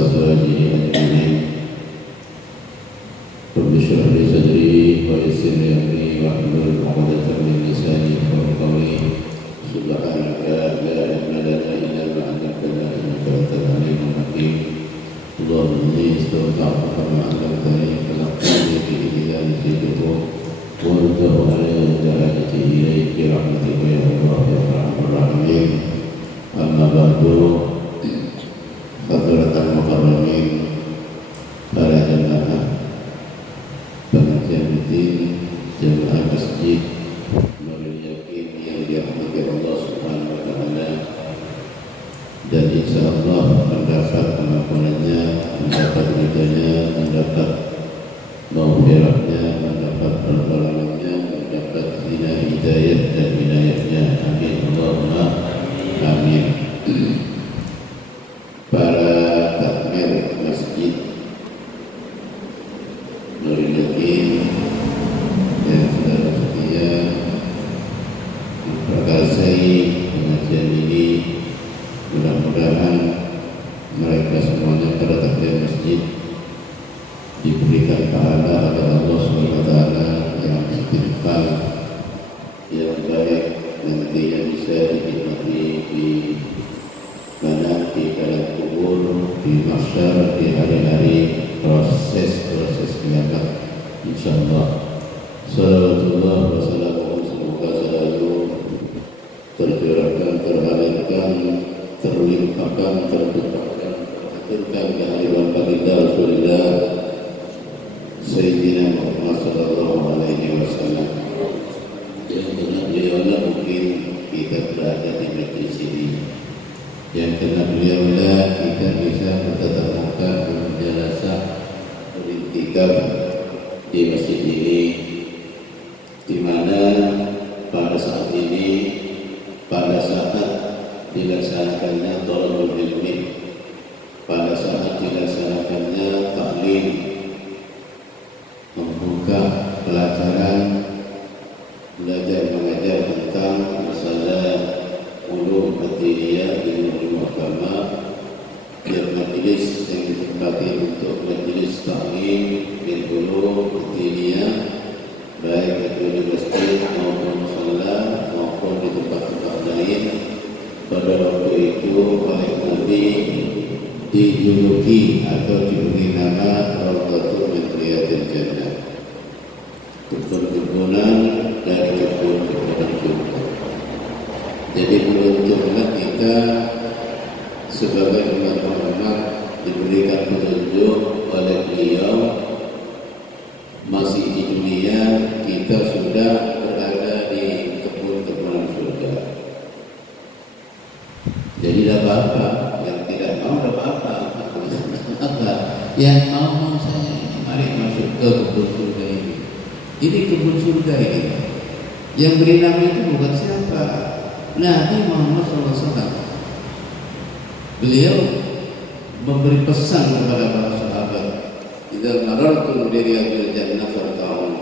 وأزواجه أجمعين رب اشرح لي صدري ويسر لي أمري واحلل عقدة من لساني يفقهوا قولي سبحانك لا علم لنا إلا ما علمتنا إنك أنت العليم الحكيم اللهم إني استودعتك ما علمتني فلقني به إذا نسيته وارده علي الدعاء إليك برحمتك يا الله يا أرحم الراحمين أما بعد Hadratul Mukarramin, para jemaah pengajian rutin jemaah masjid Nurul Yakin yang dirahmati Allah Subhanahu wa taala, dan insyaallah mendapat ampunannya, mendapat ridhonya, mendapat maghfirahnya, mendapat pertolongannya, mendapat hidayah dan wilayahnya. Amin Allahumma amin. Para takmir masjid Nurul Yakin dan saudara setia, diperkasai pengajian ini, mudah-mudahan mereka semuanya para takmir masjid diberikan pahala oleh Allah SWT yang istiqamah, yang baik, nantinya bisa dinikmati di mana, di dalam kubur, di mahsyar, di hari-hari proses kiamat insyaallah. Salawatullah wa salamuhu, semoga selalu tercurahkan, terhalirkan, terlimpahkan, tercurahkan, terhadirkan ke hari baginda Rasulullah Sayyidina Muhammad sallallahu alaihi wasallam, yang karena beliaulah mungkin kita berada di majlis ini, yang karena beliaulah kita bisa bertatap muka, berjalasah, berintikaf di masjid ini, di mana pada saat ini, pada saat dilaksanakannya thalabul ilmi, pada saat dilaksanakannya taklim, membuka pelajaran belajar mengajar tentang masalah ulum ad-diniyah, ilmu agama, yang majelis yang ditempati untuk majelis taklim bil ulum ad-diniyah, baik itu di masjid maupun musalla maupun di tempat-tempat lain. Pada waktu itu oleh Nabi dijuluki atau diberi nama Rawdatul min Riyadil Jannah, kebun-kebunan dari kebun-kebunan surga. Jadi beruntunglah kita sebagai umat Muhammad diberikan petunjuk oleh beliau, masih di dunia kita sudah berada di kebun-kebunan surga. Jadi tidak apa-apa, yang tidak mau tidak apa-apa. Yang mau saya ini, mari masuk ke kebun surga ini. Ini kebun surga ini. Yang beri nama itu bukan siapa? Nabi Muhammad SAW. Beliau memberi pesan kepada para sahabat, "Idza marartum bi riyadil jannah farta'u."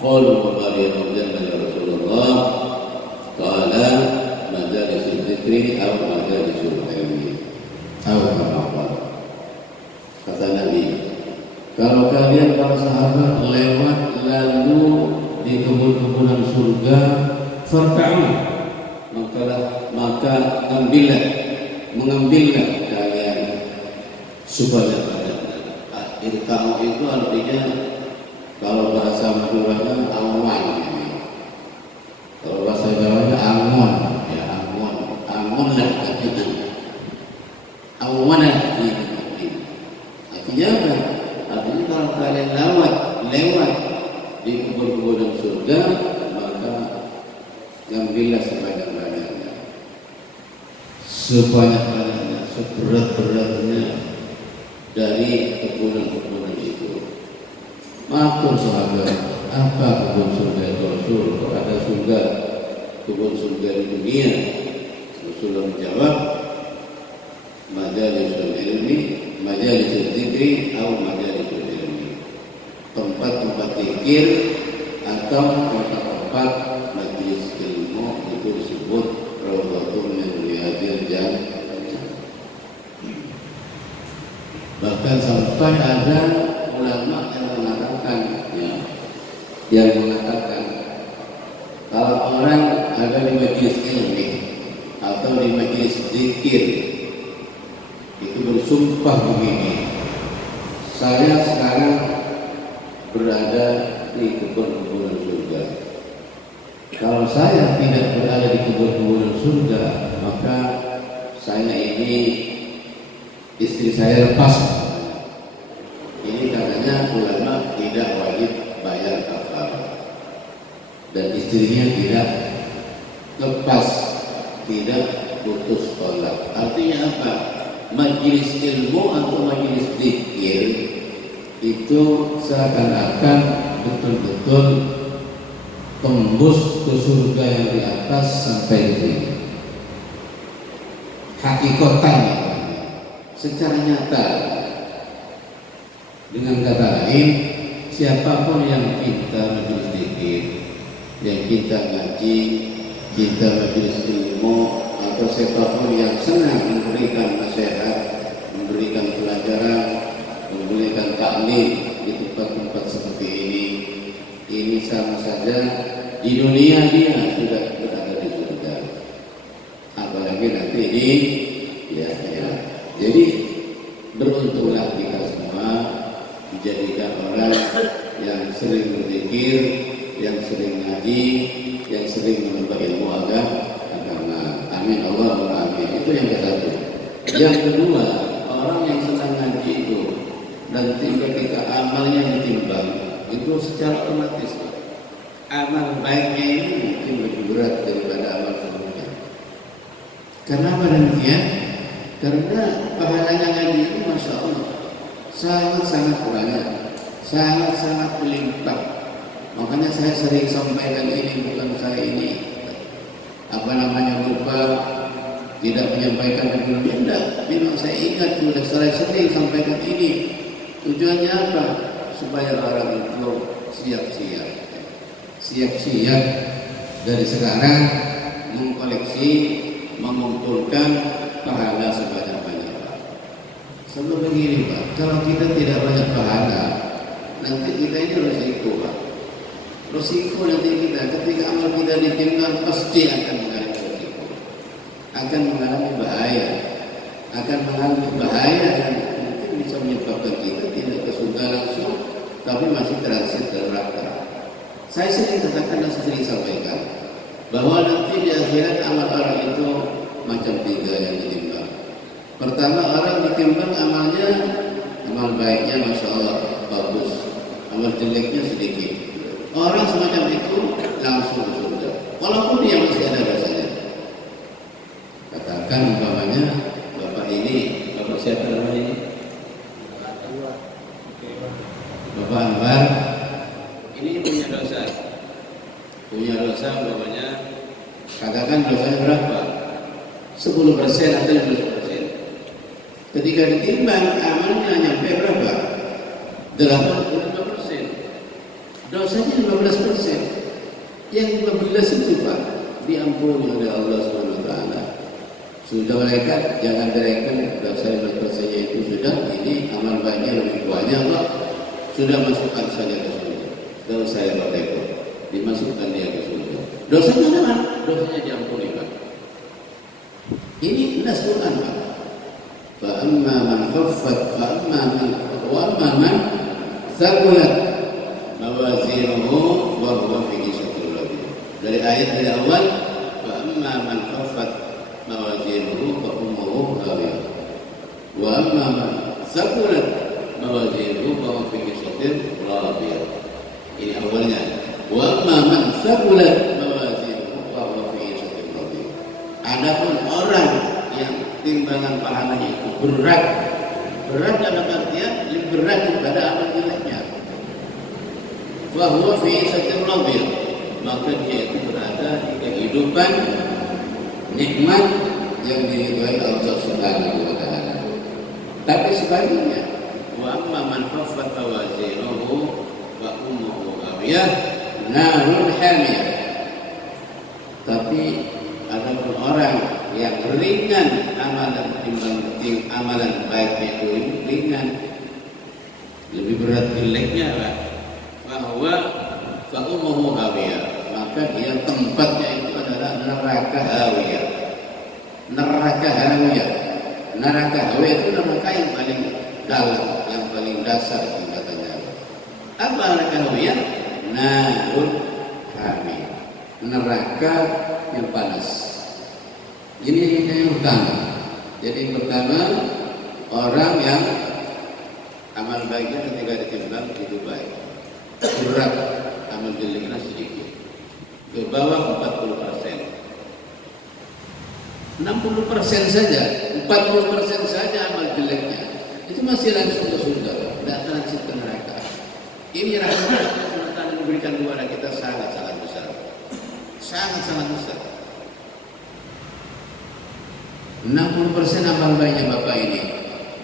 Qalu wa ma riyadul jannah ya Rasulullah? Qala majalisul dzikri aw majalisul ilmi aw kama. Kata Nabi, kalau kalian para sahabat lewat lalu di kebun-kebunan surga, farta'u, maka mengambillah kalian sebanyak-banyaknya. Irta'u itu artinya kalau bahasa Maduranya awan, kalau bahasa Jawanya angon, ya angonlah katanya, awanah ini. Artinya apa? Artinya kalau kalian lewat di kebun-kebunan surga, maka ambillah sebanyak-banyaknya, seberat-beratnya dari kebun-kebunan itu. Matur sahabat, apa kebun surga itu Rasul? Kalau ada surga, kebun surga di dunia, Rasulullah menjawab, majalisul ilmi, majalisul dzikri, atau majalisul ilmi, tempat-tempat zikir atau tempat-tempat majelis ilmu, itu disebut Rawdatul min Riyadil Jannah. Bahkan sampai ada ulama yang mengatakan kalau orang ada di majelis ilmi atau di majelis zikir itu bersumpah begini, saya sekarang berada di kebun-kebunan surga. Kalau saya tidak berada di kebun-kebunan surga, maka saya ini istri saya lepas. Ini katanya ulama tidak wajib bayar kafarah dan istrinya tidak lepas, tidak putus tolak. Artinya apa? Majelis ilmu atau majelis zikir itu seakan-akan betul-betul tembus ke surga yang di atas sampai di sini. Hakikatnya secara nyata. Dengan kata lain, siapapun yang kita majelis zikir, yang kita ngaji, kita majelis ilmu, atau siapapun yang senang memberikan nasihat, memberikan pelajaran, memberikan taklim di tempat-tempat seperti ini sama saja di dunia dia sudah berada di surga, apalagi nanti di akhirat. Jadi beruntunglah kita semua dijadikan orang yang sering berzikir, yang sering ngaji, yang sering menimba ilmu agama. Amin Allahumma amin. Itu yang satu. Yang kedua, orang yang senang ngaji itu dan ketika amalnya ditimbang itu secara otomatis amal baiknya ini mungkin lebih berat daripada amal buruknya. Kenapa demikian? Karena pahalanya ngaji itu masya Allah sangat-sangat banyak, sangat-sangat melimpah. Makanya saya sering sampaikan ini, bukan saya ini lupa tidak menyampaikan sebelumnya. Tidak, memang saya ingat sudah saya sering sampaikan ini. Tujuannya apa? Supaya orang itu siap-siap dari sekarang mengkoleksi, mengumpulkan pahala sebanyak-banyaknya. Sebelum begini Pak, kalau kita tidak banyak pahala, nanti kita ini resiko Pak. Resiko nanti kita ketika amal kita ditimbang pasti akan mengalami resiko, akan mengalami bahaya, yang mungkin bisa menyebabkan kita tidak ke surga langsung, tapi masih transit ke neraka. Saya sering katakan dan sering sampaikan bahwa nanti di akhirat amal orang itu macam tiga yang ditimbang. Pertama, orang ditimbang amalnya, amal baiknya masya Allah bagus, amal jeleknya sedikit. Orang semacam itu langsung ke surga, walaupun dia masih ada dosanya. Katakan umpamanya bapak ini, bapak siapa namanya ini? Bapak Anwar. Ini punya dosa umpamanya, katakan dosanya berapa? 10% atau 15%. Ketika ditimbang amalnya nyampe berapa? 85%. Dosanya 15%. Yang 15 itu Pak diampuni oleh Allah SWT. Sudah malaikat jangan direken dosa 15%-nya itu sudah, ini amal baiknya lebih banyak Pak. Sudah masukkan saja ke surga. Kalau saya berlekor, dimasukkan dia ke surga. Dosanya mana? Dosanya diampuni Pak. Ini nas Quran Pak. Fa amma man khaffat fa amma man thaqulat mawazinuhu wa huwa fi isyatil radiyah. Dari ayat dari awal, fa amma man khaffat mawazinuhu fa ummuhu hawiyah. Wa amma man thaqulat mawazinuhu fa huwa fi isyatil radiyah. Ini awalnya. Wa amma man thaqulat mawazinuhu fa huwa fi isyatil radiyah. Adapun orang yang timbangan pahalanya itu berat dalam artian lebih berat daripada amal jeleknya, bahwa fi isyatil radiyah, maka dia itu berada di kehidupan nikmat yang diridhai Allah Subhanahu wa taala. Tapi sebaliknya, wa amma man khaffat mawazinuhu fa ummuhu hawiyah narun hamiyah. Tapi ada orang yang ringan amalan timbang amalan baiknya itu ringan, lebih berat jeleknya lah. Bahwa fa'umuhu hawiyah, maka dia tempatnya itu adalah neraka hawiyah. Neraka hawiyah, neraka hawiyah itu neraka yang paling dalam, yang paling dasar tingkatannya. Apa neraka hawiyah? Narun hamiyah, neraka yang panas. Ini yang pertama. Jadi yang pertama, orang yang amal baiknya ketika ditimbang itu baik, berat, amal jeleknya sedikit, ke bawah 40%, 60% saja, 40% saja amal jeleknya, itu masih langsung ke surga, tidak transit ke neraka. Ini rahmat yang diberikan kepada kita sangat-sangat besar, sangat-sangat besar. 60% amal baiknya Bapak ini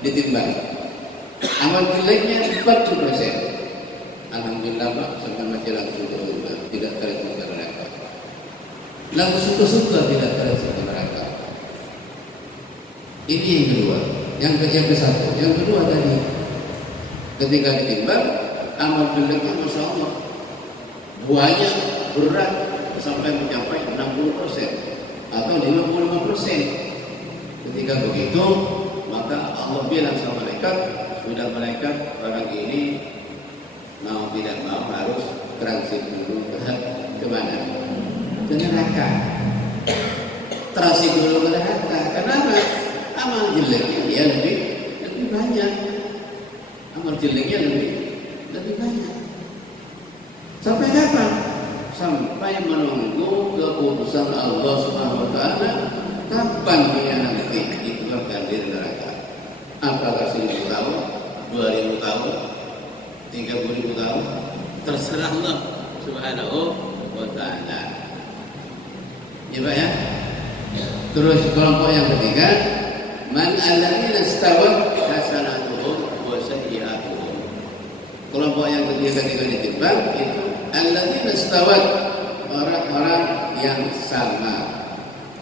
ditimbang, amal jeleknya 40%. Alhamdulillah Pak, sampai masih langsung ke surga, tidak transit ke neraka. Langsung ke surga, tidak transit ke neraka. Ini yang kedua. Yang ke satu. Yang kedua tadi, ketika ditimbang, amal jeleknya Masya Allah banyak, berat, sampai mencapai 60% atau 55%. Ketika begitu, maka Allah bilang sama malaikat, sudah malaikat, orang ini mau tidak mau harus transit dulu ke mana? Ke neraka. Transit dulu ke neraka. Kenapa? Amal jeleknya dia lebih banyak. Amal jeleknya lebih banyak. Sampai kapan? Sampai menunggu keputusan Allah Subhanahu wa taala kapan dia nanti dikeluarkan dari neraka. Apakah 1000 tahun, 2000 tahun, 30.000 tahun, terserah Allah Subhanahu wa taala. Ya Pak ya. Terus kelompok yang ketiga, man alladzina istawat hasanatuhum wa sayyi'atuhum. Kelompok yang ketiga ketika ditimbang itu alladzina istawat, orang-orang yang sama.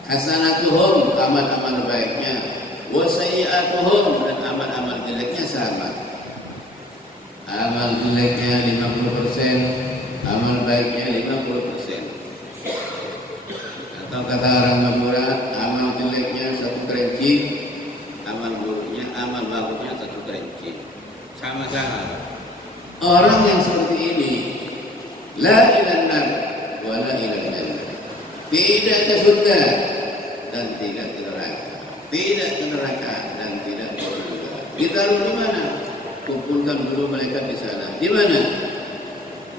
Hasanatuhum, amal-amal baiknya, wa sayyi'atuhum, dan amal-amal jeleknya sama. Amal jeleknya 50%, amal baiknya 50%. Atau kata orang Madura, amal jeleknya 1 kerenci, amal buruknya, amal bagusnya 1 kerenci. Sama-sama. Orang yang seperti ini, la ilan nar wa la ilan jannah, tidak ke surga dan tidak ke neraka, tidak ke neraka dan tidak ke surga. Ditaruh di mana? Kumpulkan dulu malaikat di sana. Di mana?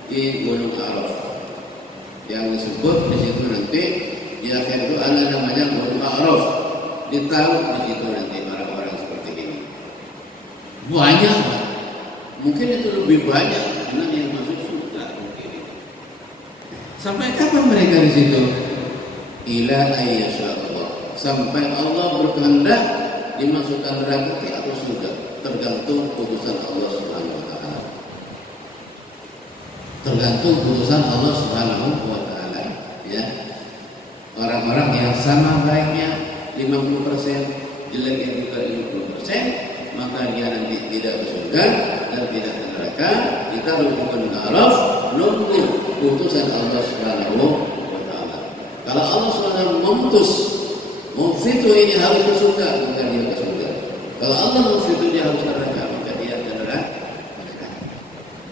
Di Gunung Araf. Yang disebut di situ nanti di akhir itu ada namanya Gunung Araf. Ditaruh di situ nanti orang-orang seperti ini. Banyak, mungkin itu lebih banyak dengan yang masuk surga mungkin itu. Sampai kapan mereka di situ? Ila ayyashallah, sampai Allah berkehendak dimasukkan neraka atau surga, tergantung putusan Allah Subhanahu wa taala. Tergantung putusan Allah Subhanahu wa taala, ya. Orang-orang yang sama baiknya 50%, jeleknya juga 50%, maka dia nanti tidak ke surga dan tidak ke neraka. Kita Gunung Araf nunggu putusan Allah Subhanahu wa taala. Kalau Allah SWT memutus Mufitu ini harus ke surga, maka dia ke surga. Kalau Allah mufitu dia harus ke neraka, maka dia ke neraka.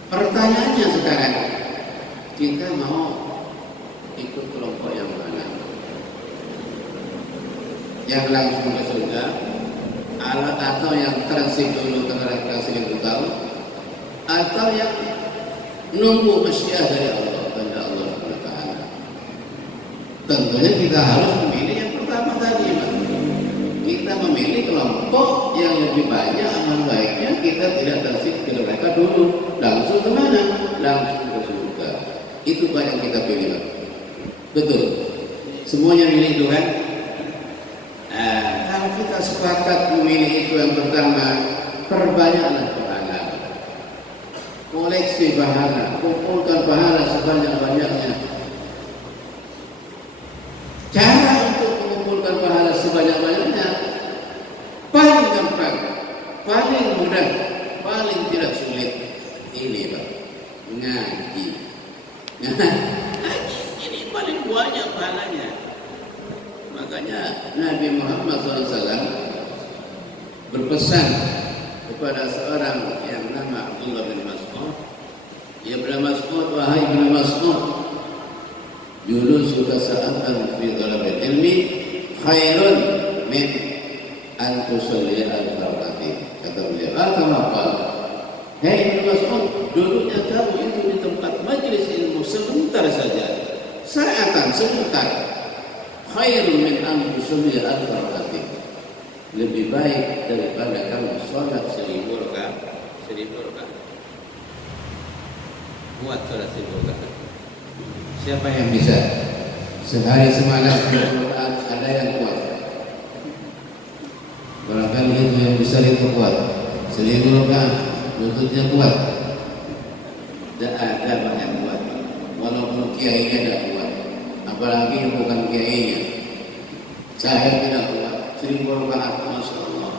Pertanyaannya sekarang, kita mau ikut kelompok yang mana? Yang langsung ke surga, atau yang transit dulu ke neraka 1000 tahun, atau yang nunggu masyiah dari Allah, kehendak Allah SWT. Tentunya kita harus memilih yang pertama tadi, Pak. Kita memilih kelompok yang lebih banyak amal baiknya, kita tidak transit ke neraka dulu, langsung ke mana? Langsung ke surga. Itu Pak yang kita pilih, Pak. Betul. Semuanya milih itu kan? Nah, kalau kita sepakat memilih itu yang pertama, perbanyaklah pahala. Koleksi pahala, kumpulkan pahala sebanyak-banyaknya. Cara untuk mengumpulkan pahala sebanyak-banyaknya. Paling gampang, paling mudah, paling tidak sulit. Ini Pak, ngaji. Ini paling banyak pahalanya. Makanya Nabi Muhammad SAW berpesan kepada seorang yang nama Abdullah bin Mas'ud. Ya bin Mas'ud, wahai bin Mas'ud, julusuka sa'atan fi talabil ilmi khairun min an tusalli al-fardhatain. Kata beliau, kama qala, hei bin Mas'ud, duduknya kamu itu di tempat majelis ilmu sebentar saja, sa'atan, sebentar, khairun min an tusalli al-fardhatain, lebih baik daripada kamu sholat 1000 rakaat. 1000 rakaat. Buat sholat 1000 rakaat. Siapa yang bisa? Sehari semalam 10 rakaat, ada yang kuat? Barangkali itu yang bisa itu kuat. 1000 rakaat, lututnya kuat. Tidak ada banyak kuat. Walaupun kiainya tidak kuat. Apalagi yang bukan kiainya. Saya tidak kuat. 1000 rakaat, Masya Allah.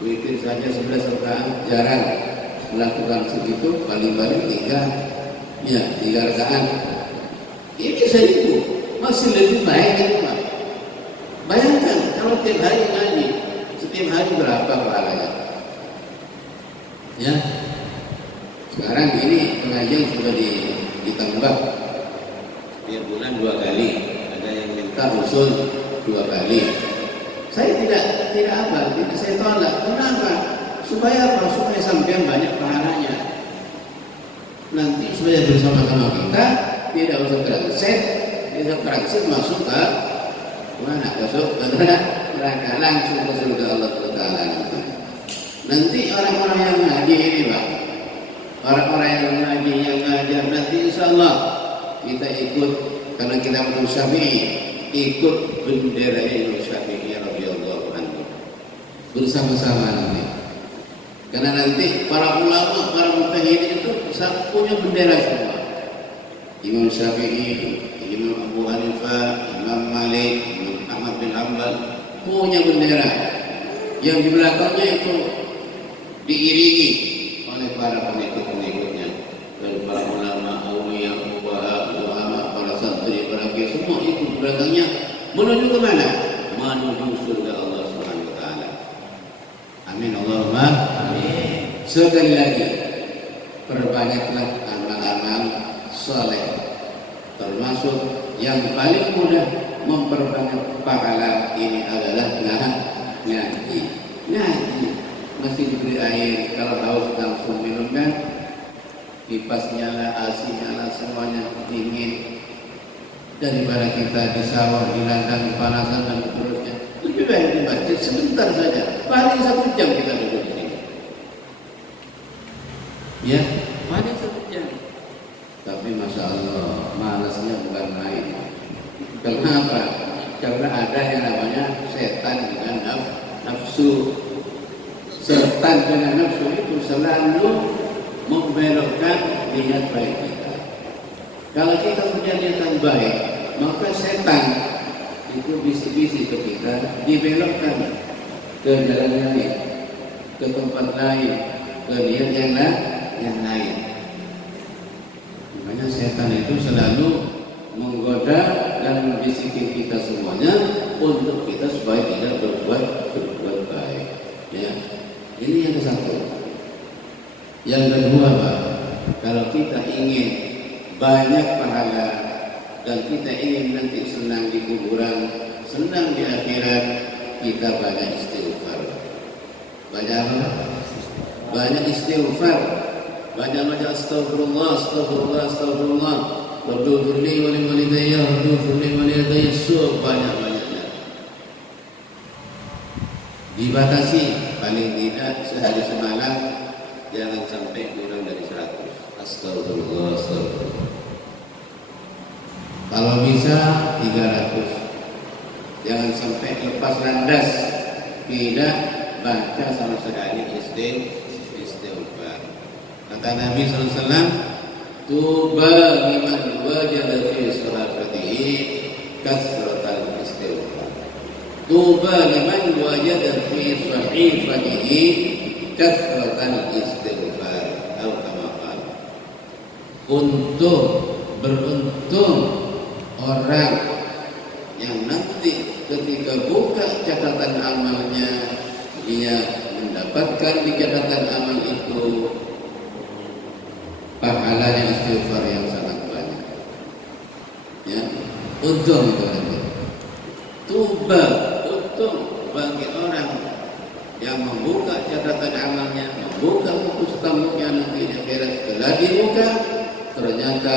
Witir saja 11 rakaat, jarang melakukan segitu, paling-paling 3 rakaat. Ini 1000, masih lebih baik dari Pak. Bayangkan kalau tiap hari ngaji, setiap hari berapa pahalanya? Ya, sekarang ini pengajian sudah ditambah setiap bulan 2 kali. Ada yang minta usul 2 kali. Saya tidak saya tolak. Kenapa? Supaya apa? Supaya sampai banyak pahalanya. Nanti supaya bersama-sama kita tidak usah transit masuk ke mana? Masuk ke neraka, langsung ke surga Allah Taala. Nanti orang-orang yang ngaji ini Pak, orang-orang yang ngaji yang ngajar nanti insya Allah kita ikut, karena kita Imam Syafi'i, ikut bendera Imam Syafi'i radhiyallahu anhu bersama-sama nanti. Karena nanti para ulama, para mujtahid itu punya bendera semua. Imam Syafi'i, Imam Abu Hanifah, Imam Malik, Imam Ahmad bin Hanbal punya bendera yang di belakangnya itu diiringi oleh para pengikut-pengikutnya, dari para ulama, aulia, ulama, para santri, para kiai, semua itu belakangnya menuju ke mana? Menuju surga Allah Subhanahu wa taala. Amin Allahumma amin. Sekali lagi, perbanyaklah amal-amal saleh, termasuk yang paling mudah memperbanyak pahala ini adalah ngaji. Ngaji masih diberi air, kalau haus langsung minum kan, kipas nyala, AC nyala, semuanya dingin. Daripada kita di sawah, di ladang, di panasan dan seterusnya, lebih baik di masjid sebentar saja, paling 1 jam kita duduk di sini. Ya, paling 1 jam. Tapi Masya Allah, malasnya bukan main. Kenapa? Karena ada yang namanya setan dengan nafsu. Setan dengan nafsu itu selalu membelokkan niat baik kita. Kalau kita punya niatan baik, maka setan itu bisi-bisi ke kita, dibelokkan ke jalan lain, ke tempat lain, ke niat yang lain. Makanya setan itu selalu menggoda dan membisikin kita semuanya untuk kita supaya tidak berbuat baik. Ya, ini yang satu. Yang kedua, Pak, kalau kita ingin banyak pahala dan kita ingin nanti senang di kuburan, senang di akhirat, kita banyak istighfar. Banyak apa? Banyak istighfar. Banyak astagfirullah, astagfirullah, astagfirullah. Wadu'firli wali walidayya, wadu'firli walidayya, banyak-banyaknya. Dibatasi paling tidak sehari semalam jangan sampai kurang dari 100. Astagfirullah, astagfirullah. Kalau bisa 300. Jangan sampai lepas landas tidak baca sama sekali istighfar. Kata Nabi SAW, tuba liman wajada fi salatihi kasratal istighfar. tuba liman wajada fi sahifatihi kasratal istighfar atau kama qala. Beruntung orang yang nanti ketika buka catatan amalnya, dia mendapatkan di catatan amal itu pahalanya istighfar yang sangat banyak. Ya, untung itu nanti. Tuba, untung bagi orang yang membuka catatan amalnya, membuka buku tamunya nanti di akhirat. Setelah dibuka, ternyata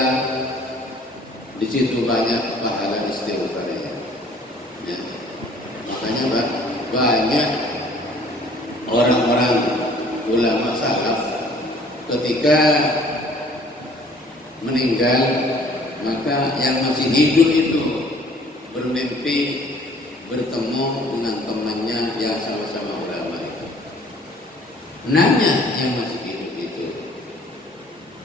di situ banyak pahala istighfarnya. Ya. Makanya banyak orang-orang ulama salaf ketika meninggal, maka yang masih hidup itu bermimpi bertemu dengan temannya yang sama-sama ulama itu. Nanya yang masih hidup itu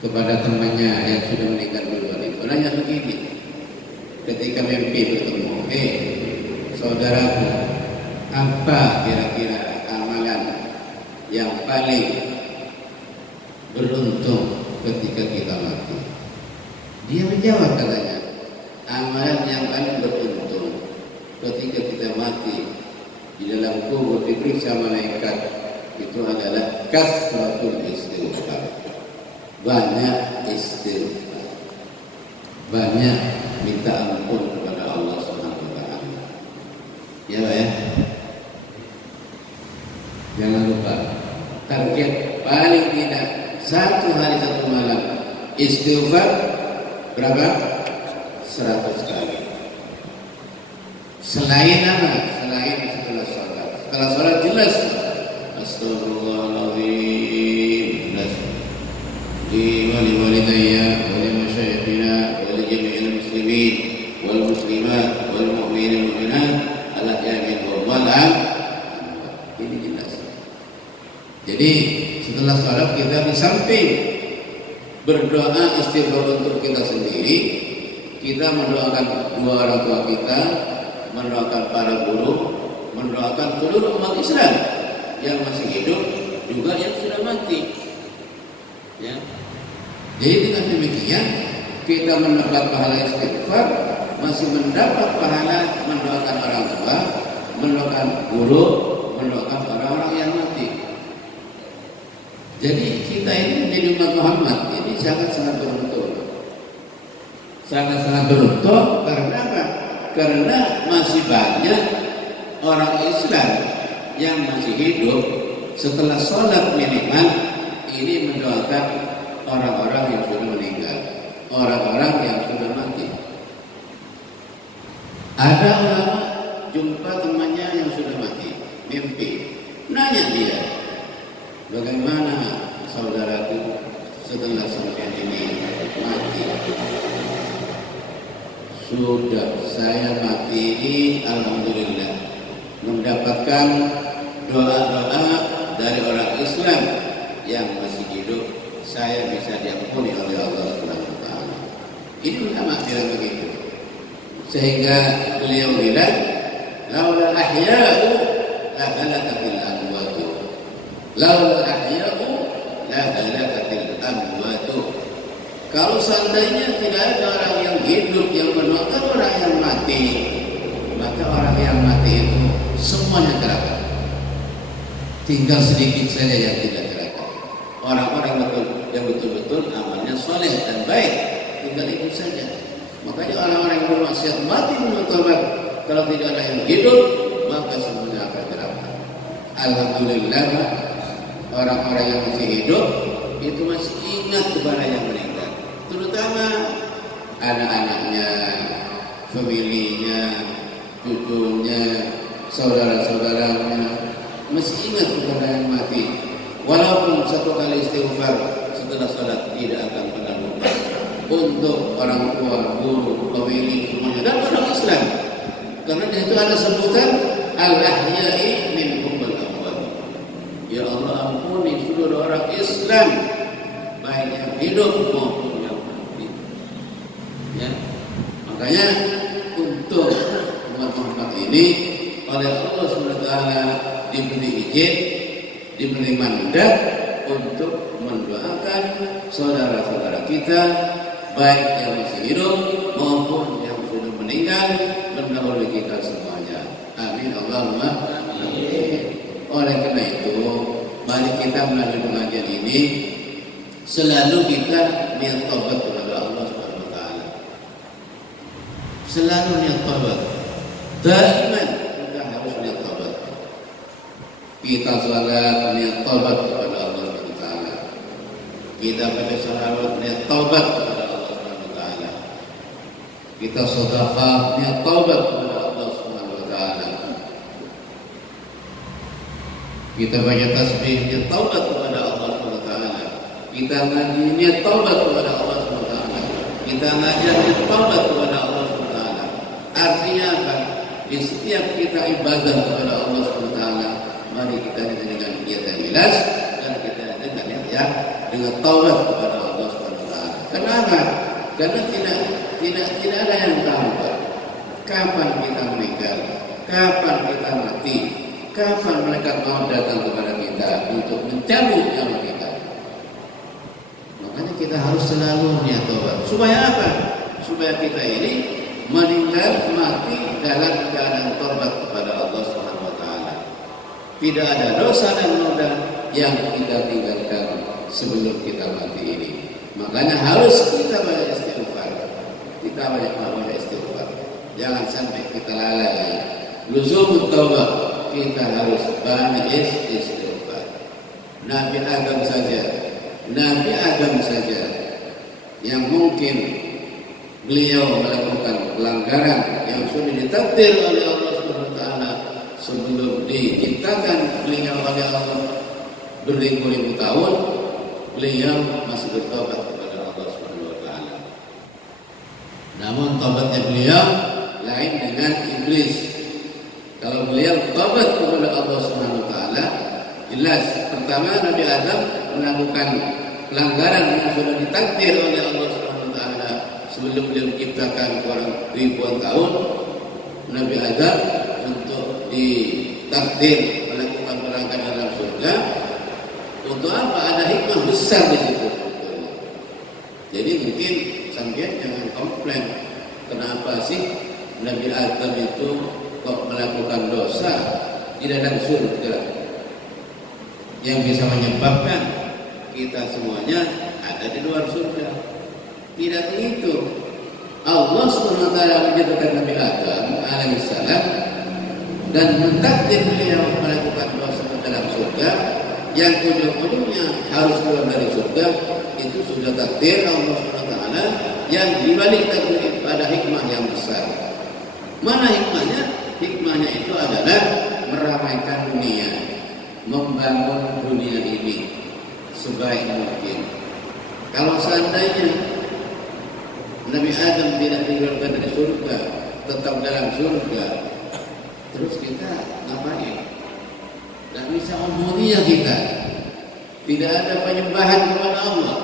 kepada temannya yang sudah meninggal duluan itu, nanya begini ketika mimpi bertemu, saudaraku, apa kira-kira amalan yang paling beruntung ketika kita mati? Dia menjawab katanya, amalan yang paling beruntung ketika kita mati di dalam kubur diperiksa malaikat itu adalah kasratul istighfar. Banyak istighfar, banyak minta ampun kepada Allah Subhanahu wa taala. Ya Pak ya. Jangan lupa target paling tidak 1 hari 1 malam istighfar berapa? 100 kali. Selain apa? Selain setelah sholat. Setelah sholat jelas Astagfirullahaladzim, li walidayya wa li masyayikhina wa li jami'il muslimin wal muslimat wal mu'minin wal mu'minat al-ahya'i minhum wal amwat. Ini jelas. Jadi setelah sholat kita di samping berdoa istighfar untuk kita sendiri, kita mendoakan dua orang tua kita, mendoakan para guru, mendoakan seluruh umat Islam yang masih hidup, juga yang sudah mati. Ya. Jadi dengan demikian kita mendapat pahala istighfar, masih mendapat pahala mendoakan orang tua, mendoakan guru, mendoakan orang-orang yang mati. Jadi kita ini menjadi umat Muhammad ini sangat-sangat beruntung. Sangat-sangat beruntung karena apa? Karena masih banyak orang Islam yang masih hidup setelah sholat minimal ini mendoakan orang-orang yang sudah meninggal, orang-orang yang sudah mati. Ada ulama jumpa temannya yang sudah mati, mimpi, nanya dia, bagaimana saudaraku setelah sampai ini mati? Sudah saya mati ini alhamdulillah mendapatkan doa-doa dari orang Islam yang masih hidup, saya bisa diampuni oleh Allah Subhanahu wa taala. Ini ulama bilang begitu. Sehingga beliau bilang, laula ahya'u la halakatil amwatu. Laula ahya'u la halakatil amwatu. Kalau seandainya tidak ada orang yang hidup yang mendoakan orang yang mati, maka orang yang mati itu semuanya celaka. Tinggal sedikit saja yang tidak celaka. Orang-orang yang betul-betul amalnya soleh dan baik, tinggal itu saja. Makanya orang-orang yang bermaksiat mati menurut tobat, kalau tidak ada yang hidup, maka semuanya akan celaka. Alhamdulillah, orang-orang yang masih hidup itu masih ingat kepada yang meninggal, terutama anak-anaknya, familinya, cucunya, saudara-saudaranya, masih ingat kepada yang mati. Walaupun 1 kali istighfar setelah salat tidak akan pernah lupa. Untuk orang tua, guru, pemilik semuanya dan orang Islam. Karena di situ ada sebutan al-ahya'i minhum wal amwat. Ya Allah, ampuni seluruh orang Islam, baik yang hidup maupun yang mati. Ya. Makanya untuk umat Muhammad ini oleh Allah SWT diberi izin, diberi mandat untuk mendoakan saudara-saudara kita, baik yang masih hidup maupun yang sudah meninggal, mendahului kita semuanya. Amin Allahumma amin. Oleh karena itu, mari kita melalui pengajian ini selalu kita niat taubat kepada Allah Subhanahu wa taala. Selalu niat taubat. Daiman kita harus niat taubat. Kita salat niat taubat kepada Allah Subhanahu wa taala. Kita baca salawat niat taubat kepada Allah Subhanahu wa taala. Kita sedekah niat taubat kepada Allah Subhanahu wa taala. Kita baca tasbih niat taubat kepada Allah Subhanahu wa taala. Kita ngaji niat taubat kepada Allah Subhanahu wa taala. Kita ngajar niat taubat kepada Allah Subhanahu wa taala. Artinya apa? Di setiap kita ibadah kepada Allah Subhanahu wa taala, mari kita dengan niat yang ikhlas dan kita dengan niat yang dengan taubat kepada Allah Subhanahu wa taala. Kenapa? Karena tidak ada yang tahu kapan kita meninggal, kapan kita mati, kapan mereka mau datang kepada kita untuk mencabut nyawa kita. Makanya kita harus selalu niat taubat. Supaya apa? Supaya kita ini meninggal mati dalam keadaan taubat kepada Allah Subhanahu wa taala. Tidak ada dosa dan noda yang kita tinggalkan sebelum kita mati ini. Makanya harus kita banyak istighfar. Kita banyak istighfar. Jangan sampai kita lalai. Luzumut taubat, kita harus banyak istighfar. Nabi Adam saja yang mungkin beliau melakukan pelanggaran yang sudah ditakdir oleh Allah Subhanahu wa taala sebelum diciptakan beliau oleh Allah beribu-ribu tahun, beliau masih bertobat kepada Allah Subhanahu wa taala. Namun tobatnya beliau lain dengan iblis. Kalau beliau tobat kepada Allah Subhanahu wa taala, jelas pertama Nabi Adam melakukan pelanggaran yang sudah ditakdir oleh Allah Subhanahu wa taala sebelum beliau menciptakan orang ribuan tahun. Nabi Adam untuk ditakdir melakukan pelanggaran dalam surga. Untuk apa? Ada hikmah besar di situ. Jadi mungkin sampean jangan komplain, kenapa sih Nabi Adam itu kok melakukan dosa di dalam surga yang bisa menyebabkan kita semuanya ada di luar surga. Tidak begitu. Allah SWT menciptakan Nabi Adam alaihissalam dan mentakdir beliau melakukan dosa dalam surga yang ujung-ujungnya harus keluar dari surga. Itu sudah takdir Allah SWT yang dibalik takdir pada hikmah yang besar. Mana hikmahnya? Hikmahnya itu adalah meramaikan dunia, membangun dunia ini sebaik mungkin. Kalau seandainya Nabi Adam tidak dikeluarkan dari surga, tetap dalam surga, terus kita ngapain? Tidak bisa umurnya kita. Tidak ada penyembahan kepada Allah,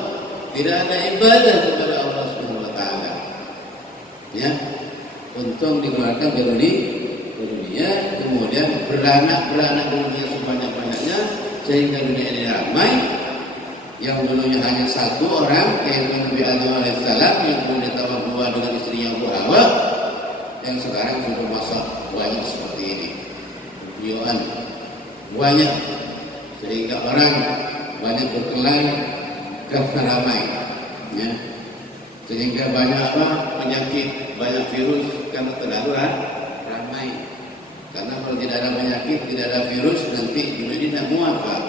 tidak ada ibadah kepada Allah Subhanahu wa taala. Ya, untung dikeluarkan dari dunia, kemudian beranak dunia sebanyak-banyaknya sehingga dunia ini ramai. Yang dulunya hanya satu orang, yaitu Nabi Adam alaihissalam, yang kemudian tambah dua dengan istrinya Abu Hawa, yang sekarang sudah masak banyak seperti ini, videoan banyak, sehingga orang banyak berkelahi karena ramai, ya. Sehingga banyak penyakit, banyak virus karena terlalu ramai. Karena kalau tidak ada penyakit, tidak ada virus, nanti dunia ini tidak muat, Pak.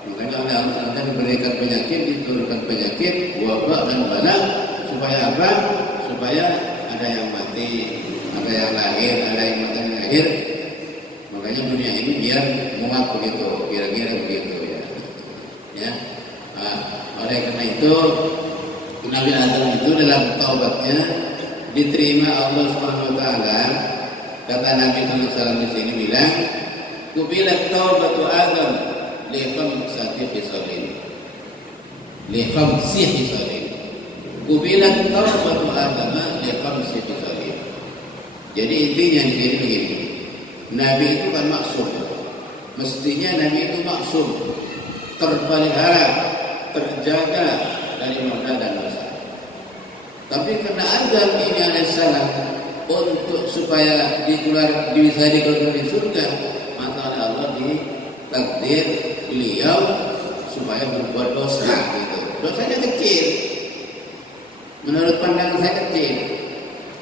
Makanya oleh Allah diberikan penyakit, diturunkan penyakit, wabak dan bala, supaya apa? Supaya ada yang mati, ada yang lahir, ada yang mati yang lahir. Makanya dunia ini biar muat begitu, kira-kira begitu ya. Ya. Nah, oleh karena itu Nabi Adam itu dalam taubatnya diterima Allah Subhanahu wa taala. Kata Nabi sallallahu alaihi wasallam di sini bilang, "Qubilat taubatu Adam li khamsati khisalin." Li khamsi khisalin. Qubilat taubatu Adam li khamsi khisalin. Jadi intinya di sini begini. Nabi itu kan maksum. Mestinya Nabi itu maksum, terpelihara, terjaga dari noda dan dosa. Tapi karena azab ini alaihissalam untuk supaya bisa dikeluarkan di surga, maka Allah ditakdir beliau supaya berbuat dosa gitu. Dosanya kecil. Menurut pandangan saya kecil.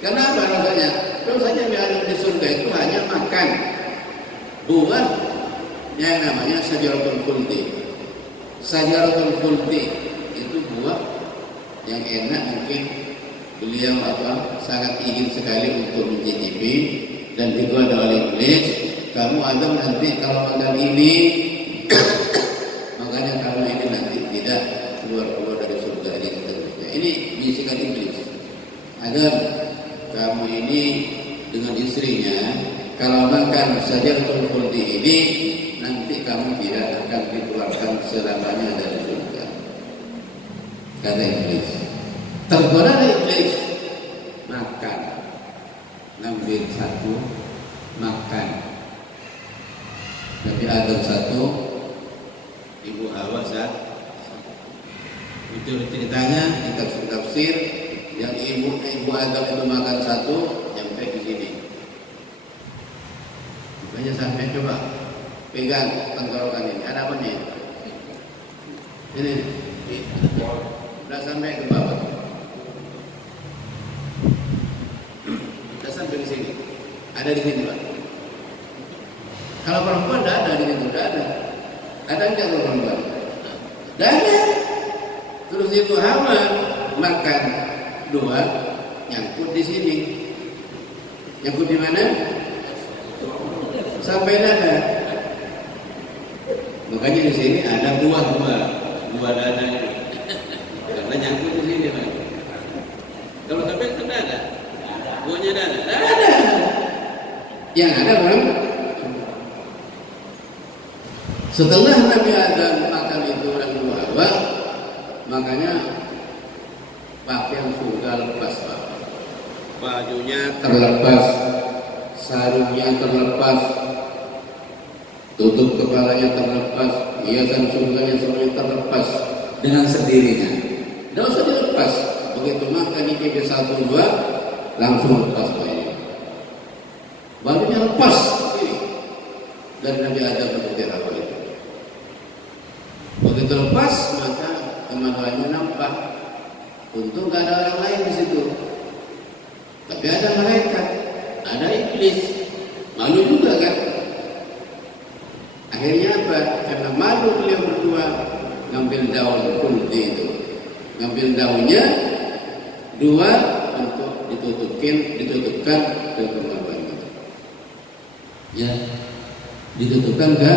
Kenapa dosanya? Dosanya yang di surga itu hanya makan buah yang namanya Syajaratul Khuldi. Syajaratul Khuldi itu buah yang enak, mungkin beliau sangat ingin sekali untuk mencicipi, dan digoda oleh iblis. Kamu Adam nanti kalau makan ini makanya kamu ini nanti tidak keluar dari surga ini seterusnya. Ini bisikan iblis agar kamu ini dengan istrinya kalau makan Syajaratul Khuldi ini nanti kamu tidak akan dikeluarkan selamanya dari surga, kata iblis. Tergoda iblis, makan, ngambil satu, makan. Nabi Adam satu, Ibu Hawa satu. Itu ceritanya di tafsir yang Ibu Adam itu makan satu, sampai di sini. Makanya sampai coba pegang tenggorokan ini. Ada apa nih? Ini, sudah sampai ke bawah. Sampai di sini, ada di sini Pak. Kalau perempuan tidak ada di situ, tidak ada. Ada nggak kalau perempuan? Tidak ada. Terus Ibu Hawa makan dua, nyangkut di sini. Nyangkut di mana? Sampai dada. Makanya di sini ada buah dada. Karena nyangkut di sini Pak. Kalau sampai ke dada. Buahnya ada. Yang ada bang. Setelah Nabi Adam makan itu dan Hawa, makanya pakaian surga lepas Pak. Bajunya terlepas, sarungnya terlepas, tutup kepalanya terlepas, hiasan surganya semuanya terlepas dengan sendirinya. Tidak usah dilepas. Begitu makan ini satu dua, langsung lepas bajunya. Bajunya lepas dari Nabi Adam ke Hawa itu. Begitu lepas, maka kemaluannya nampak. Untung gak ada orang lain di situ. Tapi ada malaikat, ada iblis. Malu juga kan? Akhirnya apa? Karena malu beliau berdua, ngambil daun khuldi itu. Ngambil daunnya dua untuk ditutupkan ke kemaluannya. Ya, ditutupkan ke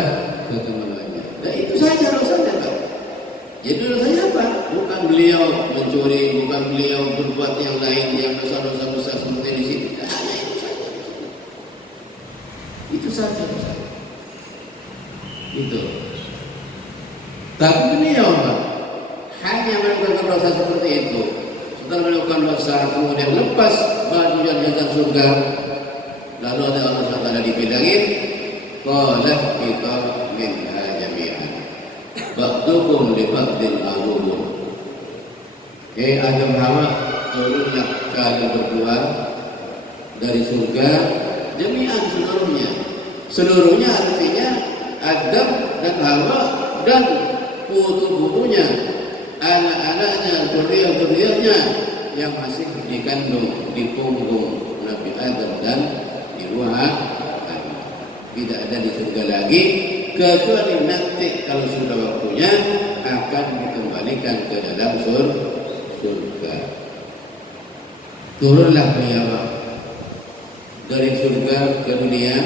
kemaluannya. Nah itu saja dosanya Pak. Jadi dosanya apa? Bukan beliau mencuri, bukan beliau berbuat yang lain yang dosa-dosa besar seperti di sini. Hanya itu saja. Itu saja dosa. Itu. Tapi beliau Pak hanya melakukan dosa seperti itu. Setelah melakukan dosa kemudian lepas baju dan hiasan surga, lalu ada Allah SWT dibilangin, qala kita minha jami'an ba'dukum li ba'din aduwwun. Adam Hawa, turunlah kalian berdua dari surga jami'an, seluruhnya. Seluruhnya artinya Adam dan Hawa dan putu-putunya, anak-anaknya, zuriat-zuriatnya yang masih dikandung di punggung Nabi Adam dan di ruang tidak ada di surga lagi, kecuali nanti kalau sudah waktunya akan dikembalikan ke dalam surga. Turunlah beliau dari surga ke dunia.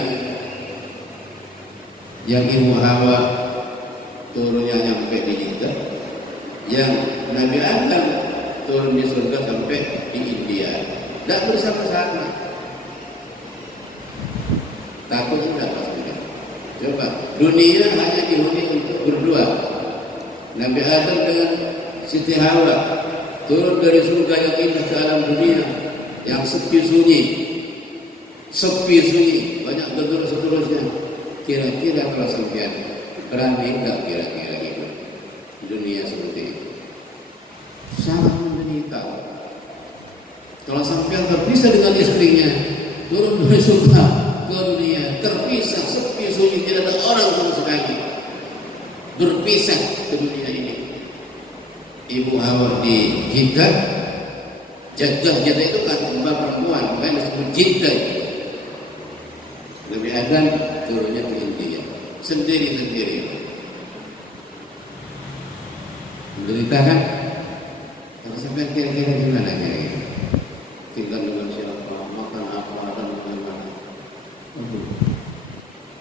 Yang Ibu Hawa turunnya sampai di Jeddah, yang Nabi Adam turun di surga sampai di India. Tidak bersama-sama. Takut tidak pastinya. Coba, dunia hanya dihuni untuk berdua. Nabi Adam dengan Siti Hawa turun dari surga yang indah ke alam dunia yang sepi sunyi. sepi sunyi, banyak gedung seterusnya. Kira-kira kalau sampean berani enggak kira-kira hidup di dunia seperti itu? Sangat menderita. Kalau sampean terpisah dengan istrinya, turun dari surga ke dunia, terpisah, sepi sunyi, tidak ada orang sama sekali, berpisah ke dunia ini. Ibu Hawa di Jeddah, Jeddah itu kan mbak perempuan, makanya disebut Jeddah. Nabi Adam turunnya ke India sendiri-sendiri. Menderita kan? Kalau sampai kira-kira gimana kira-kira? Tinggal dengan siapa, makan apa, dan bagaimana.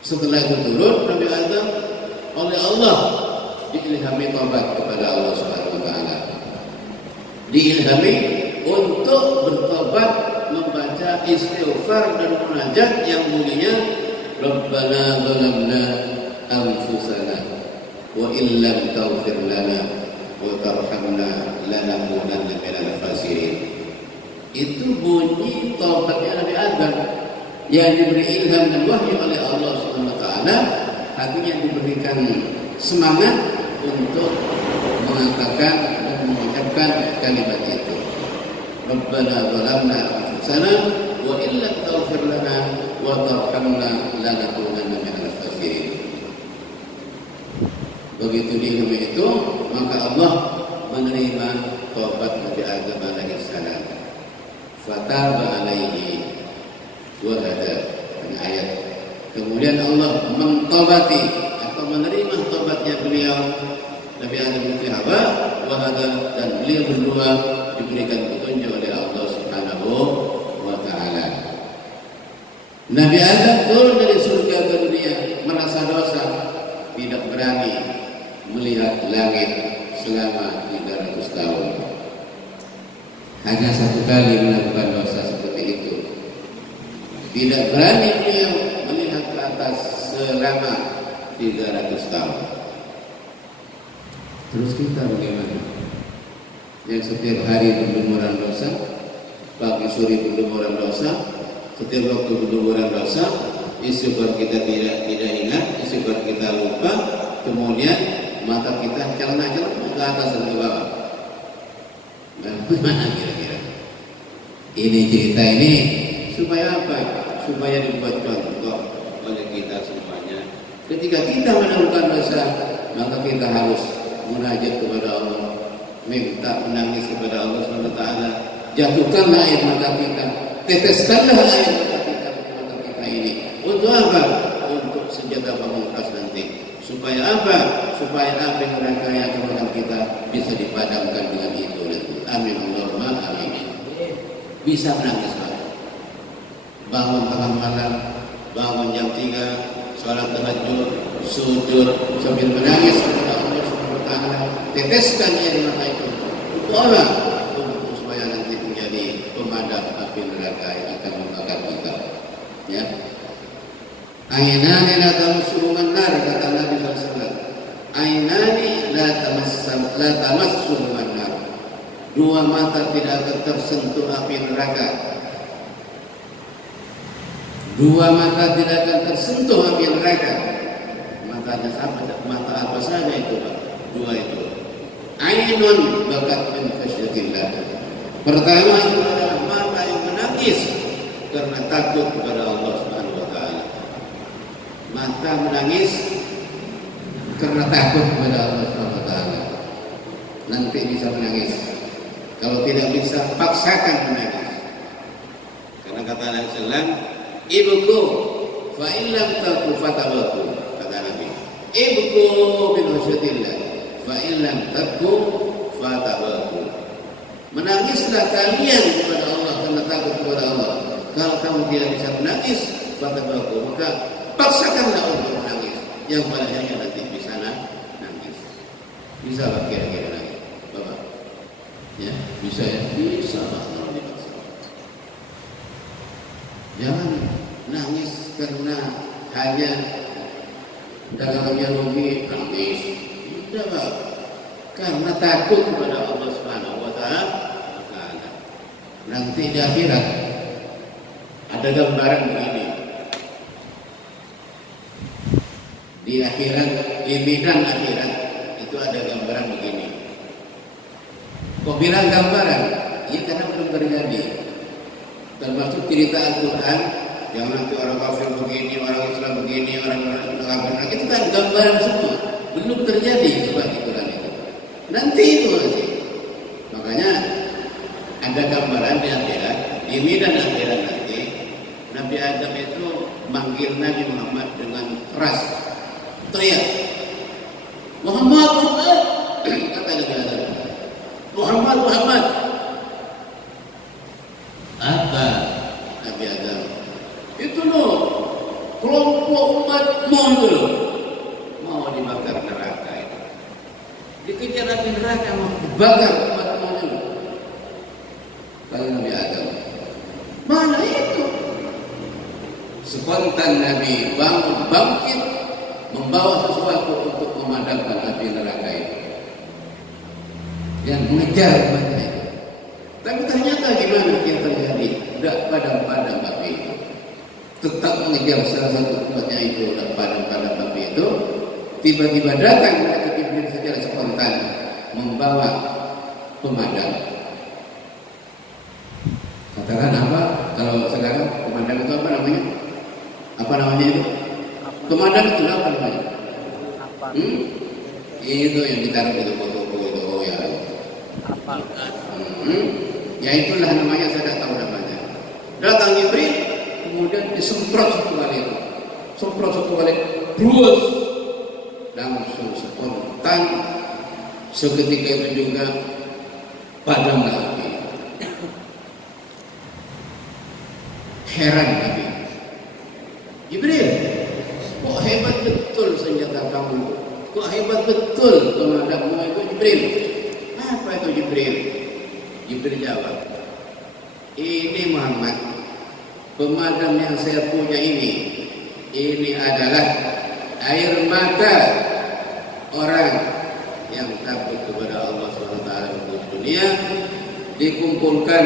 Setelah itu turun Nabi Adam oleh Allah diilhami taubat kepada Allah Subhanahu wa taala. Diilhami untuk bertobat, membaca istighfar dan munajat yang bunyinya Rabbana zalamna anfusana wa illam taghfir lana wa tarhamna lanakunanna minal khasirin. Itu bunyi taubatnya Nabi Adam yang diberi ilham dan wahyu oleh Allah Subhanahu wa taala, hatinya diberikan semangat untuk mengatakan dan mengucapkan kalimat itu. Rabbana zalamna anfusana wa illam taghfir lana wa tarhamna lanakunanna minal khasirin. Begitu diilham itu, maka Allah menerima taubat Nabi Adam alaihi salam. Fataba alaihi wa hada, ayat. Kemudian Allah mentobati atau menerima tobatnya beliau Nabi Adam bin Hawa wa hada, dan beliau berdua diberikan petunjuk oleh Allah Subhanahu wa taala. Nabi Adam turun dari surga ke dunia merasa dosa, tidak berani melihat langit selama 300 tahun. Hanya satu kali melakukan dosa seperti itu. Tidak berani beliau melihat ke atas selama 300 tahun. Terus kita bagaimana? Yang setiap hari berlumuran dosa, pagi sore berlumuran dosa, setiap waktu berlumuran dosa, istighfar kita tidak ingat, istighfar kita lupa, kemudian mata kita celana-celana ke atas dan ke bawah. Bagaimana kira-kira? Ini cerita ini supaya apa? Supaya dibuat contoh oleh kita semuanya. Ketika kita melakukan dosa, maka kita harus munajat kepada Allah, minta menangis kepada Allah SWT. Jatuhkanlah air mata kita, teteskanlah air mata kita di mata kita ini. Untuk apa? Untuk senjata pamungkas nanti. Supaya apa? Supaya api neraka yang akan kita bisa dipadamkan dengan itu. Amin Allahumma amin. Bisa menangis Pak. Bangun tengah malam, bangun jam 3, sholat tahajud, sujud sambil menangis kepada Allah Subhanahu wa taala. Teteskan air mata itu. Untuk apa? Untuk supaya nanti menjadi pemadam api neraka yang akan membakar kita. Ya. Ainani la tamassuhum an-nar, kata Nabi sallallahu alaihi wasallam. Ainani la tamassuhum an-nar. Dua mata tidak akan tersentuh api neraka. Dua mata tidak akan tersentuh api neraka. Matanya sama, mata apa saja itu Pak? Dua itu. Ainun bakat min khasyatillah. Pertama itu adalah mata yang menangis karena takut kepada Allah Subhanahu wa taala. Mata menangis karena takut kepada Allah Subhanahu wa taala. Nanti bisa menangis. Kalau tidak bisa, paksakan menangis. Karena kata Nabi sallallahu, ibku fa illam taku fatabaku, kata Nabi. Ibku min khasyatillah fa illam taku fatabaku. Menangislah kalian kepada Allah karena takut kepada Allah. Kalau kamu tidak bisa menangis, fatabaku, maka paksakanlah untuk menangis. Yang padanya nanti bisa nangis. Bisa lah kira-kira nangis. Bapak, ya bisa ya, bisa lah kalau dipaksa. Jangan nangis karena hanya dagangnya rugi, nangis. Tidak Pak, karena takut kepada Allah Subhanahu wa taala. Nanti di akhirat ada Ada gambaran begini. Di akhirat, di bidang akhirat itu ada gambaran begini. Kok bilang gambaran? Iya karena belum terjadi. Termasuk cerita Al-Quran yang nanti orang kafir begini, orang Islam begini, orang kafir itu kan gambaran semua. Belum terjadi coba di Quran itu. Nanti itu nanti. Makanya ada gambaran di akhirat, di medan akhirat nanti Nabi Adam itu manggil Nabi Muhammad dengan keras, teriak, Muhammad, Muhammad, kata Nabi Adam, Muhammad, Muhammad. Apa Nabi Adam? Itu loh kelompok umatmu itu loh mau dibakar neraka itu. Dikejar api neraka mau dibakar umatmu itu. Kata Nabi Adam, mana itu? Spontan Nabi bangun bangkit membawa sesuatu untuk memadamkan api neraka itu. Yang mengejar umatnya itu. Tapi ternyata gimana yang terjadi? Tidak padam-padam api itu. Tetap mengejar salah satu umatnya itu dan padam-padam api itu. Tiba-tiba datang malaikat Jibril secara spontan membawa pemadam. Katakan apa? Kalau sekarang pemadam itu apa namanya? Apa namanya itu? Pemadam itu apa namanya? Itu yang ditaruh di toko-toko itu ya. Apa? Ya itulah namanya, saya tidak tahu namanya. Datang Jibril, kemudian disemprot satu kali itu. Semprot satu kali, terus langsung spontan seketika itu juga padamlah api. Heran Nabi. Jibril, kok hebat betul senjata kamu? Kok hebat betul pemadammu itu Jibril? Apa itu Jibril? Jibril jawab, ini Muhammad, pemadam yang saya punya ini adalah air mata orang yang takut kepada Allah SWT di dunia dikumpulkan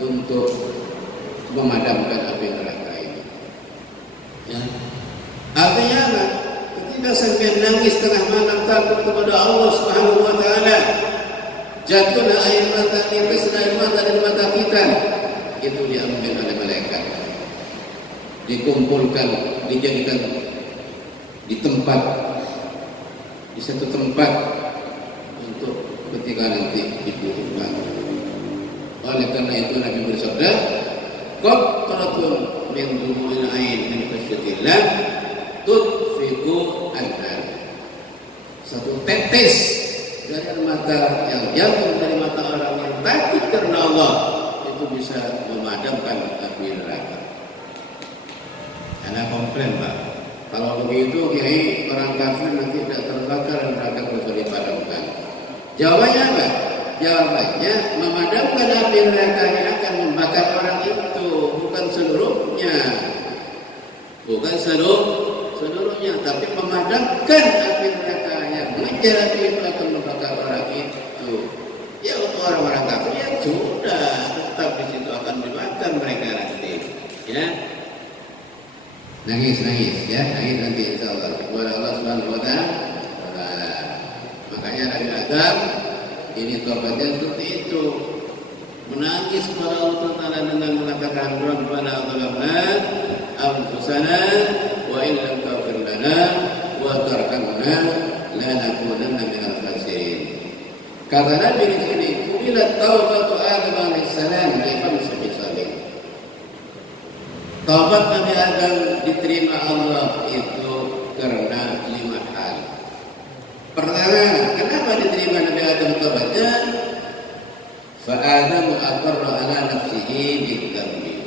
untuk memadamkan api neraka ini. Ya. Artinya apa? Ketika sampai nangis tengah malam takut kepada Allah Subhanahu wa taala, jatuhlah air mata kita, air mata dari mata kita, itu diambil oleh malaikat, dikumpulkan, dijadikan di tempat, di satu tempat untuk ketika nanti dibutuhkan. Oleh karena itu Nabi bersabda, qatratun min dumu'il ain min khasyatillah tudfiqu an-nar. Satu tetes dari air mata yang jatuh dari mata orang yang takut karena Allah itu bisa memadamkan api neraka. Karena komplain Pak, kalau begitu kiai orang kafir nanti tidak terbakar neraka bisa dipadamkan. Jawabannya apa? Jawabannya memadamkan api neraka yang akan membakar orang itu, bukan seluruhnya, bukan seluruhnya, tapi memadamkan api neraka yang mengejar api itu akan membakar orang itu. Ya untuk orang-orang kafir ya sudah tetap di situ akan dibakar mereka nanti. Ya, nangis ya, nangis nanti insyaallah kepada Allah Subhanahu wa taala. Makanya Nabi Adam ini tobatnya seperti itu, menangis kepada Allah Taala dengan mengatakan Rabbana zalamna anfusana wa in lam taghfir lana wa tarhamna lanakunanna minal khasirin. Kata Nabi di sini, bila taubatu Adam alaihissalam liman sabit. Taubat Nabi Adam diterima Allah itu karena 5 hal. Pertama, kenapa diterima Nabi Adam taubatnya? Fa Adam aqarra ala nafsihi bidzambi.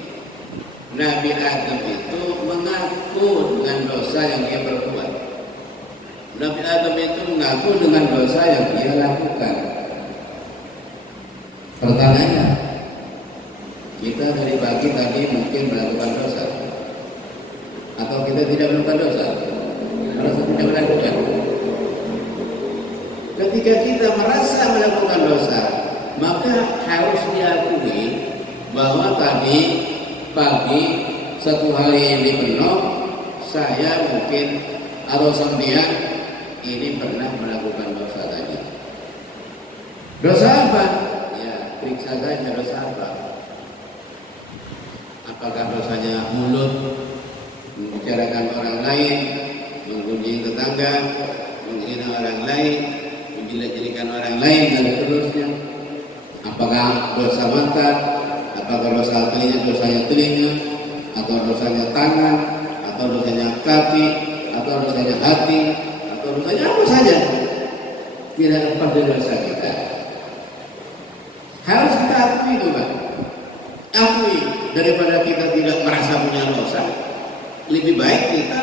Nabi Adam itu mengaku dengan dosa yang dia perbuat. Nabi Adam itu mengaku dengan dosa yang dia lakukan. Pertanyaannya, kita dari pagi tadi mungkin melakukan dosa, atau kita tidak melakukan dosa? Merasa tidak melakukan. Ketika kita merasa melakukan dosa, maka harus diakui bahwa tadi pagi satu hari ini penuh, saya mungkin atau sampean ini pernah melakukan dosa tadi. Dosa apa? Ya, periksa saja dosa apa. Apakah dosanya mulut, membicarakan orang lain, menggunjing tetangga, menghina orang lain, menjelek-jelekan orang lain, dan seterusnya. Apakah dosa mata, apakah dosa dosanya telinga, atau dosanya tangan, atau dosanya kaki, atau dosanya hati, atau dosanya apa saja. Tidak lepas dari dosa kita. Harus kita akui itu, Pak. Akui, daripada kita tidak merasa punya dosa, lebih baik kita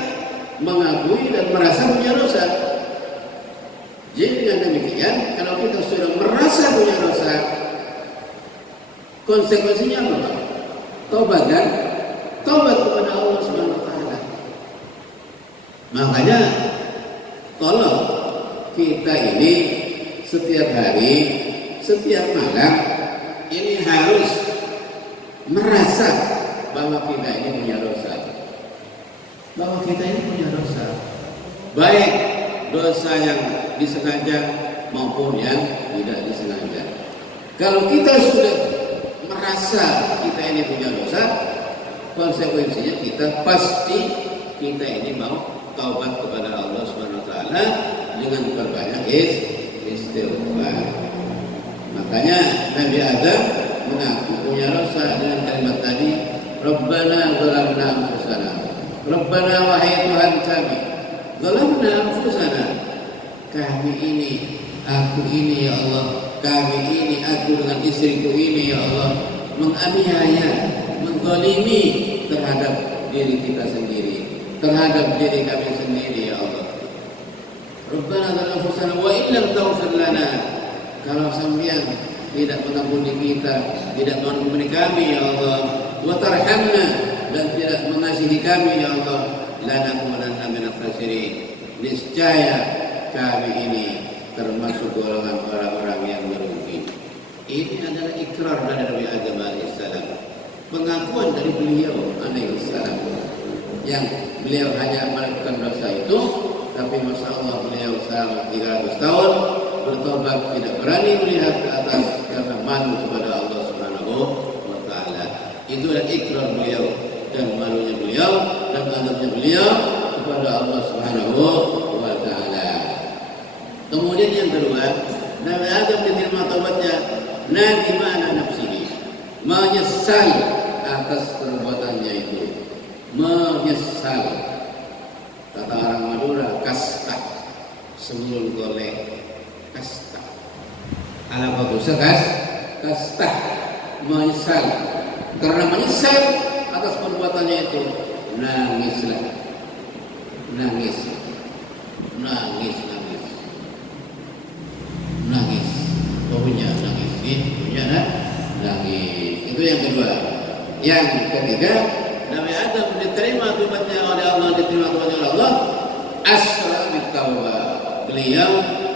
mengakui dan merasa punya dosa. Jadi dengan demikian, kalau kita sudah merasa punya dosa, konsekuensinya apa, Pak? Tobat kan? Tobat kepada Allah Subhanahu wa taala. Makanya tolong kita ini setiap hari, setiap malam ini harus merasa bahwa kita ini punya dosa. Bahwa kita ini punya dosa. Baik dosa yang disengaja maupun yang tidak disengaja. Kalau kita sudah merasa kita ini punya dosa, konsekuensinya kita pasti kita ini mau taubat kepada Allah Subhanahu wa taala dengan berbanyak istighfar. Makanya Nabi Adam mengaku punya dosa dengan kalimat tadi, Rabbana zalamna anfusana. Rabbana wahai Tuhan kami, zalamna anfusana. Kami ini, aku ini ya Allah, kami ini, aku dengan istriku ini ya Allah, menganiaya, menzalimi terhadap diri kita sendiri, terhadap diri kami sendiri ya Allah. Rabbana zalamna anfusana wa illam taghfir lana. Kalau sampeyan tidak mengampuni kita, tidak mengampuni kami ya Allah, wa tarhamna, dan tidak mengasihi kami ya Allah, lanakunanna minal khasirin. Niscaya kami ini termasuk golongan orang-orang yang merugi. Ini adalah ikrar dari Nabi Adam alaihissalam, pengakuan dari beliau alaihissalam, yang beliau hanya melakukan dosa itu, tapi masya Allah beliau selama 300 tahun bertobat, tidak berani melihat ke atas karena malu kepada Allah Subhanahu wa taala. Itu adalah ikrar beliau dan malunya beliau dan adabnya beliau kepada Allah Subhanahu wa taala. Kemudian yang kedua, Nabi Adam diterima taubatnya, nadimana nafsihi, menyesal atas perbuatannya itu, menyesal. Kata orang Madura, kasta, semul golek, kasta. Ala bagusnya kasta, menyesal. Karena menyesal atas perbuatannya itu, nangislah, nangis, nangis, nangis, nangis. Punya nangis, punya nangis. Itu yang kedua. Yang ketiga, Nabi Adam diterima taubatnya oleh Allah, diterima taubatnya oleh Allah. Asra bitawbah. Beliau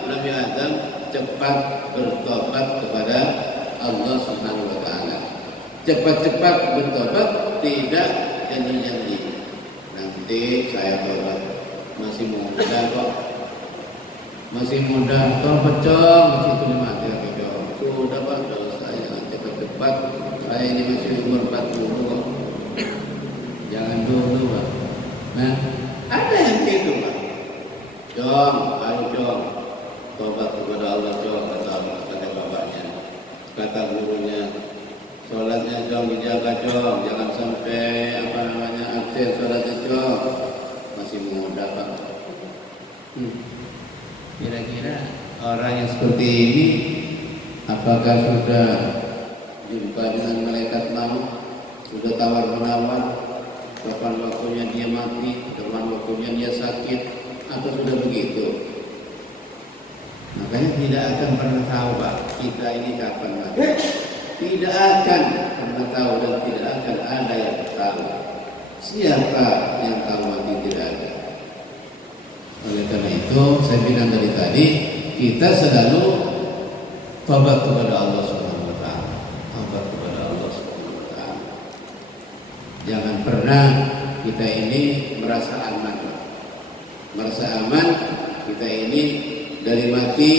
Nabi Adam cepat bertobat kepada Allah Subhanahu wa taala. Cepat-cepat bertobat, tidak janji-janji. Nanti saya tobat, masih muda kok. Masih muda, tobat cong, masih itu mati lagi cong. Sudah Pak, saya cepat-cepat. Saya ini masih umur 40 kok. Jangan dulu Pak. Nah, ada yang gitu Pak. Cong, ayo cong, tobat kepada Allah cong, kata bapaknya, kata gurunya. Sholatnya cong dijaga cong, jangan sampai absen sholatnya cong. Masih muda Pak. Kira-kira orang yang seperti ini apakah sudah jumpa dengan malaikat maut, sudah tawar-menawar, kapan waktunya dia mati, kapan waktunya dia sakit, atau sudah begitu? Makanya tidak akan pernah tahu Pak, kita ini kapan mati. Tidak akan pernah tahu dan tidak akan ada yang tahu. Siapa yang tahu mati? Tidak ada. Oleh karena itu saya bilang dari tadi, kita selalu tobat kepada Allah Subhanahu wa taala. Tobat kepada Allah Subhanahu wa taala. kita ini merasa aman. Merasa aman kita ini dari mati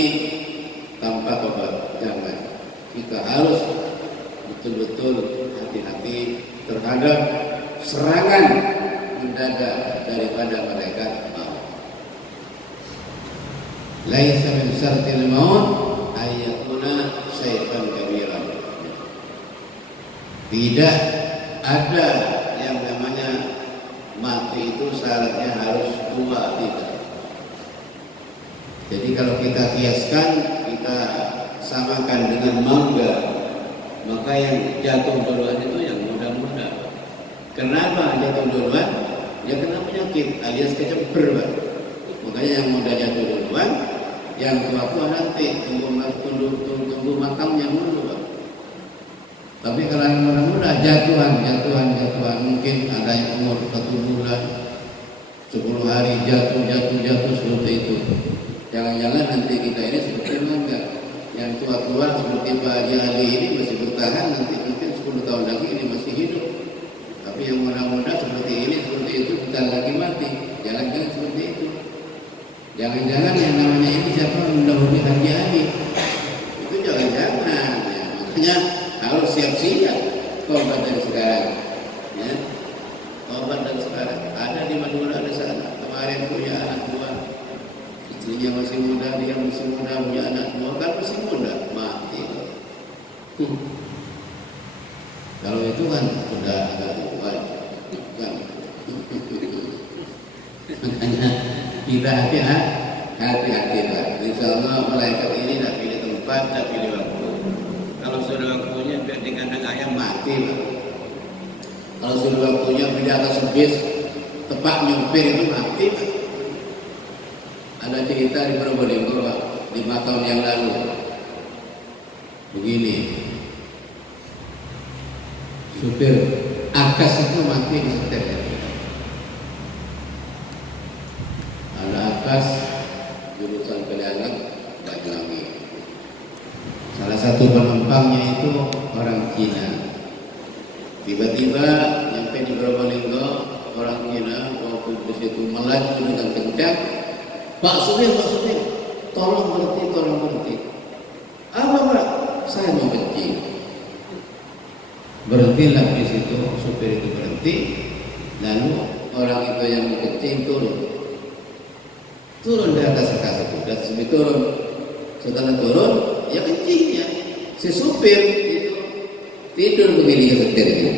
tanpa tobat. Jangan. Kita harus betul-betul hati-hati terhadap serangan mendadak daripada malaikat maut. Laisa min syartil maut ayatuna syaitan kabiran. Tidak ada yang namanya mati itu syaratnya harus tua, tidak. Jadi kalau kita kiaskan, kita samakan dengan mangga, maka yang jatuh duluan itu yang muda-muda. Kenapa jatuh duluan? Ya kena penyakit alias kecemper, Pak. Makanya yang muda jatuh duluan, yang tua nanti tunggu matangnya dulu, Pak. Tapi kalau yang muda-muda jatuhan, mungkin ada yang umur 1 bulan, 10 hari jatuh seperti itu. Jangan-jangan nanti kita ini seperti mangga. Yang tua-tua seperti Pak Haji Ali ini masih bertahan, nanti mungkin 10 tahun lagi ini masih hidup. Tapi yang muda-muda seperti ini, seperti itu, kita lagi mati. Jangan-jangan seperti itu. Jangan-jangan yang namanya ini siapa mendahului Haji Ali? Itu jangan-jangan. Ya. Makanya harus siap-siap tobat dari sekarang. Ya. Tobat dari sekarang. Ada di Madura di sana. Kemarin punya anak 2. Istrinya masih muda, dia masih muda, punya anak 2, kan masih muda, mati. Kalau itu kan sudah agak tua, kan? Makanya kita hati-hati lah. Insya Allah malaikat ini tidak pilih tempat, tidak pilih waktu. Kalau sudah waktunya biar di kandang ayam mati, Pak. Kalau sudah waktunya di atas bis, tepat nyupir itu mati, Pak. Ada cerita di Probolinggo, Pak, 5 tahun yang lalu. Begini, supir Akas itu mati di setelnya. Ada Akas jurusan Kaliangat Banyuwangi. Salah satu penumpangnya itu orang Cina. Tiba-tiba nyampe di Probolinggo, orang Cina waktu bus itu melaju dengan kencang. Pak supir, tolong berhenti. Apa, Pak? Saya mau kencing. Berhentilah di situ, supir itu berhenti. Lalu orang itu yang mau kencing turun di atas kas itu, dan sampai turun. Setelah turun, ya kencingnya. Si supir itu tidur begini ke setirnya.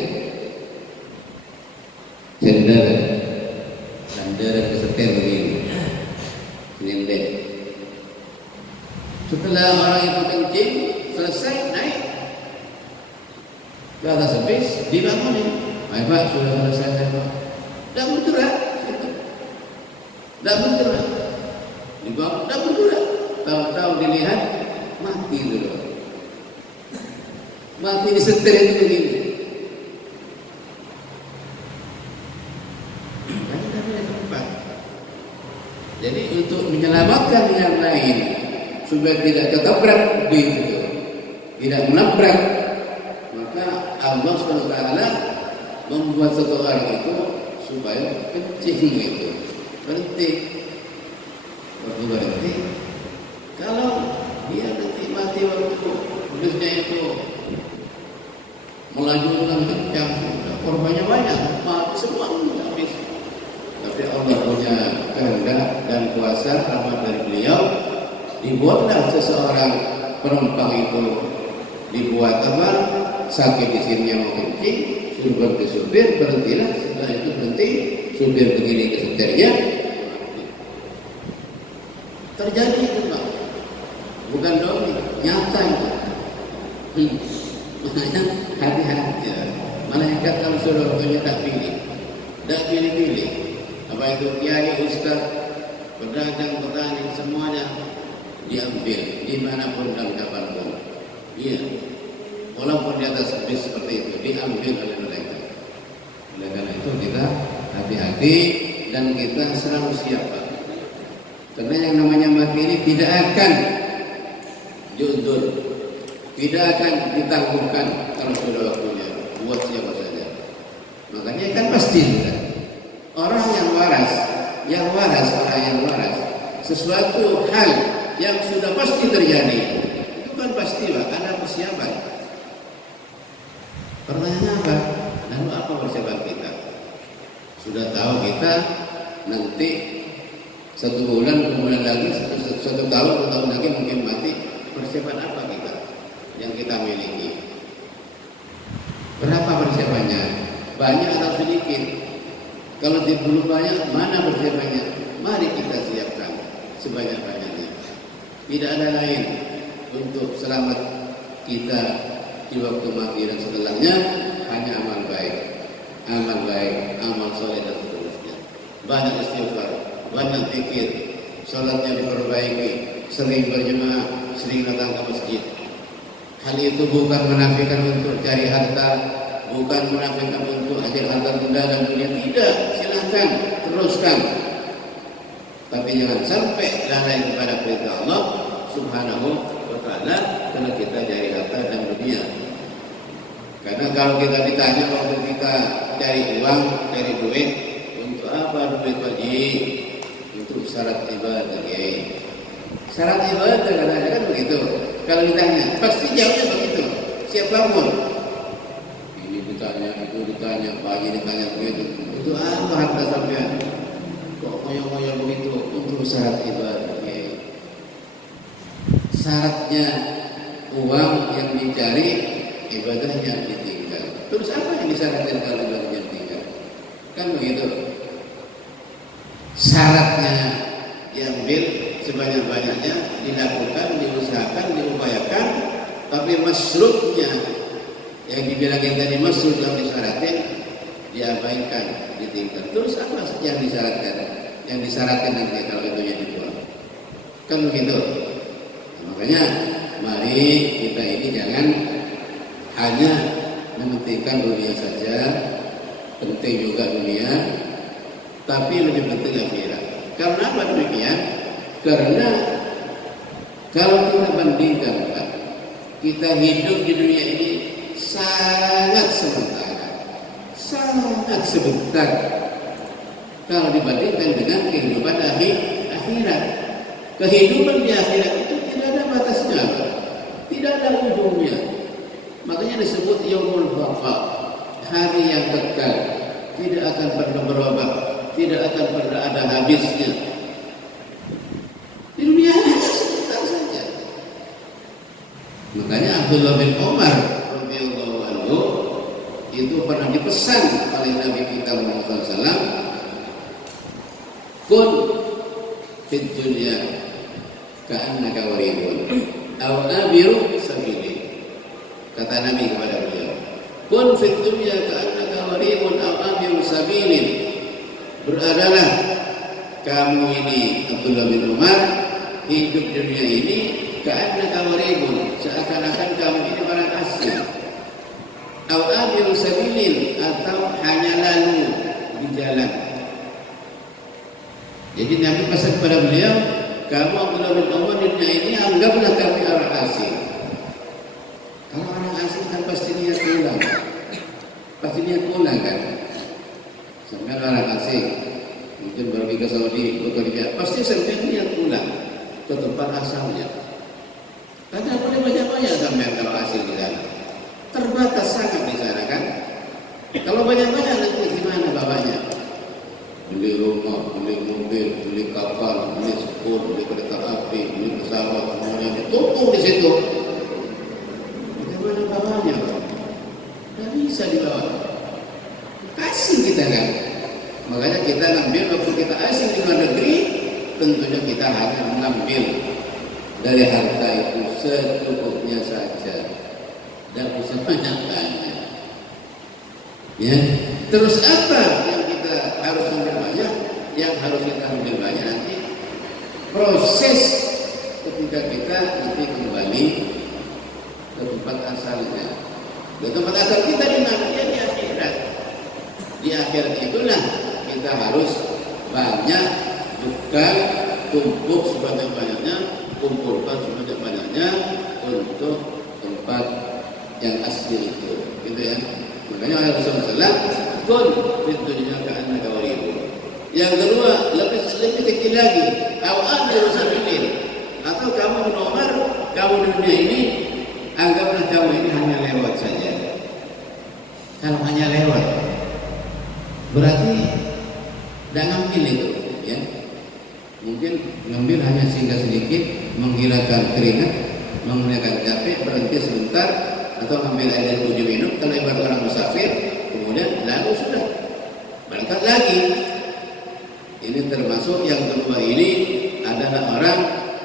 Sandara ke setir begini. Nendek. Setelah orang itu kencing selesai, naik ke atas bis, dibangunin. Baik, Pak, sudah selesai, Pak. Tidak bergerak. Dibangun, tidak bergerak. Tahu-tahu dilihat mati dulu. Mati di setir itu begini. Jadi untuk menyelamatkan yang lain supaya tidak ketabrak begitu, tidak menabrak, maka Allah SWT membuat satu orang itu supaya kencing itu berhenti. Kalau dia nanti mati waktu busnya itu melaju dengan kencang, korbannya banyak, mati semua habis. Tapi Allah punya kehendak dan kuasa rahmat dari beliau, dibuatlah seseorang penumpang itu dibuat apa? Sakit di sini mau kencing, suruh berhenti supir, berhentilah. Setelah itu berhenti, supir begini ke setirnya. Terjadi itu, Pak. Bukan dongeng, nyata itu. Makanya hati-hati. Malaikat kalau suruh tak pilih. Apa itu kiai, ustaz, pedagang, petani, semuanya diambil dimanapun dan kapanpun. Iya, walaupun di atas bis seperti itu diambil oleh mereka. Oleh karena itu kita hati-hati dan kita selalu siap, Pak. Karena yang namanya mati ini tidak akan judul, tidak akan ditangguhkan kalau sudah waktunya buat siapa saja. Makanya kan pasti sudah. yang waras, orang yang waras. Sesuatu hal yang sudah pasti terjadi, itu kan pasti Pak, ada persiapan. Pertanyaannya apa? Lalu apa persiapan kita? Sudah tahu kita nanti 1 bulan, kemudian lagi 1 tahun, 2 tahun lagi mungkin mati. Persiapan apa kita yang kita miliki? Berapa persiapannya? Banyak atau sedikit? Kalau belum banyak, mana persiapannya? Mari kita siapkan sebanyak-banyaknya. Tidak ada lain untuk selamat kita di waktu mati dan setelahnya, hanya amal baik, amal soleh dan seterusnya. Banyak istighfar, banyak zikir, salatnya diperbaiki, sering berjemaah, sering datang ke masjid. Hal itu bukan menafikan untuk cari harta, bukan menafikan untuk hasil harta benda dan dunia. Tidak, silakan teruskan. Tapi jangan sampai lalai kepada perintah Allah Subhanahu wa Ta'ala karena kita cari harta dan dunia. Karena kalau kita ditanya waktu kita cari uang, cari duit, untuk apa duit Haji? Untuk syarat ibadah, ya. Syarat ibadah kadang-kadang kan begitu. Kalau ditanya, pasti jawabnya begitu. Siapapun. Ini ditanya, itu ditanya, pagi ditanya begitu. Itu apa harta sampean? Kok ngoyo-ngoyo begitu? Untuk syarat ibadah, ya. Syaratnya uang yang dicari, ibadahnya ditinggal. Terus apa yang disyaratkan kalau ibadahnya ditinggal? Kan begitu. Syaratnya diambil sebanyak-banyaknya, dilakukan, diusahakan, diupayakan, tapi masrutnya yang dibilangin tadi masrut yang disyaratkan diabaikan, ditinggal. Terus apa yang disyaratkan? Yang disyaratkan nanti kalau itu yang dibuang. Kan begitu. Makanya mari kita ini jangan hanya mementingkan dunia saja, penting juga dunia, tapi lebih penting akhirat. Karena apa demikian? Karena kalau kita bandingkan, kita hidup di dunia ini sangat sementara, sangat sebentar. Kalau dibandingkan dengan kehidupan akhirat, kehidupan di akhirat itu tidak ada batasnya, tidak ada ujungnya. Makanya disebut yaumul baqa, hari yang kekal, tidak akan pernah berubah, tidak akan pernah ada habisnya. Di dunia hanya sebentar saja. Makanya Abdullah bin Umar radhiyallahu anhu itu pernah dipesan oleh Nabi kita Muhammad SAW, kun fid dunya ka'annaka waribun aw abiru sabili. Kata Nabi kepada beliau, kun fid dunya ka'annaka waribun aw abiru sabilin. Beradalah kamu ini Abdullah bin Umar hidup di dunia ini ka'annaka waribun, seakan-akan kamu ini orang asing. Aw abiru sabilin, atau hanya lalu di jalan. Jadi Nabi pesan kepada beliau, kamu Abdullah bin Umar di dunia ini anggaplah kami orang asing. Kalau orang asing kan pasti niat pulang, kan? Sampai orang asing mungkin pergi ke Saudi bekerja, pasti sampai niat pulang ke tempat asalnya. Karena boleh banyak-banyak sampai kalau asing di sana, terbatas sangat di sana, kan? Kalau banyak-banyak nanti gimana bapaknya? Beli rumah, beli mobil, beli kapal, beli sepur, beli kereta api, beli pesawat, semuanya ditumpuk di situ. Bagaimana bapaknya? Tidak bisa dibawa. Asing kita, kan? Makanya kita ngambil waktu kita asing di luar negeri, tentunya kita hanya mengambil dari harta itu secukupnya saja, dan bisa banyak-banyak. Ya, terus apa yang kita harus ambil banyak? Yang harus kita ambil banyak nanti proses ketika kita nanti kembali ke tempat asalnya. Ke tempat asal kita di mana? Ya, di akhirat. Di akhirat itulah kita harus banyak bekal, tumpuk sebanyak-banyaknya, kumpulkan sebanyak-banyaknya untuk tempat yang asli itu, gitu ya. Makanya Rasulullah SAW, kun fid dunya ka'annaka waribun. Yang kedua, lebih kecil lagi, awal sabilin. Atau kamu Umar, kamu di dunia ini anggaplah kamu ini hanya lewat saja. Kalau hanya lewat, berarti tidak ngambil itu, ya. Mungkin ngambil hanya singgah sedikit, menghilangkan keringat, menghilangkan capek, berhenti sebentar, atau ambil air dari tujuh minum. Kalau ibarat orang musafir, kemudian lalu sudah berangkat lagi. Ini termasuk yang kedua ini adalah orang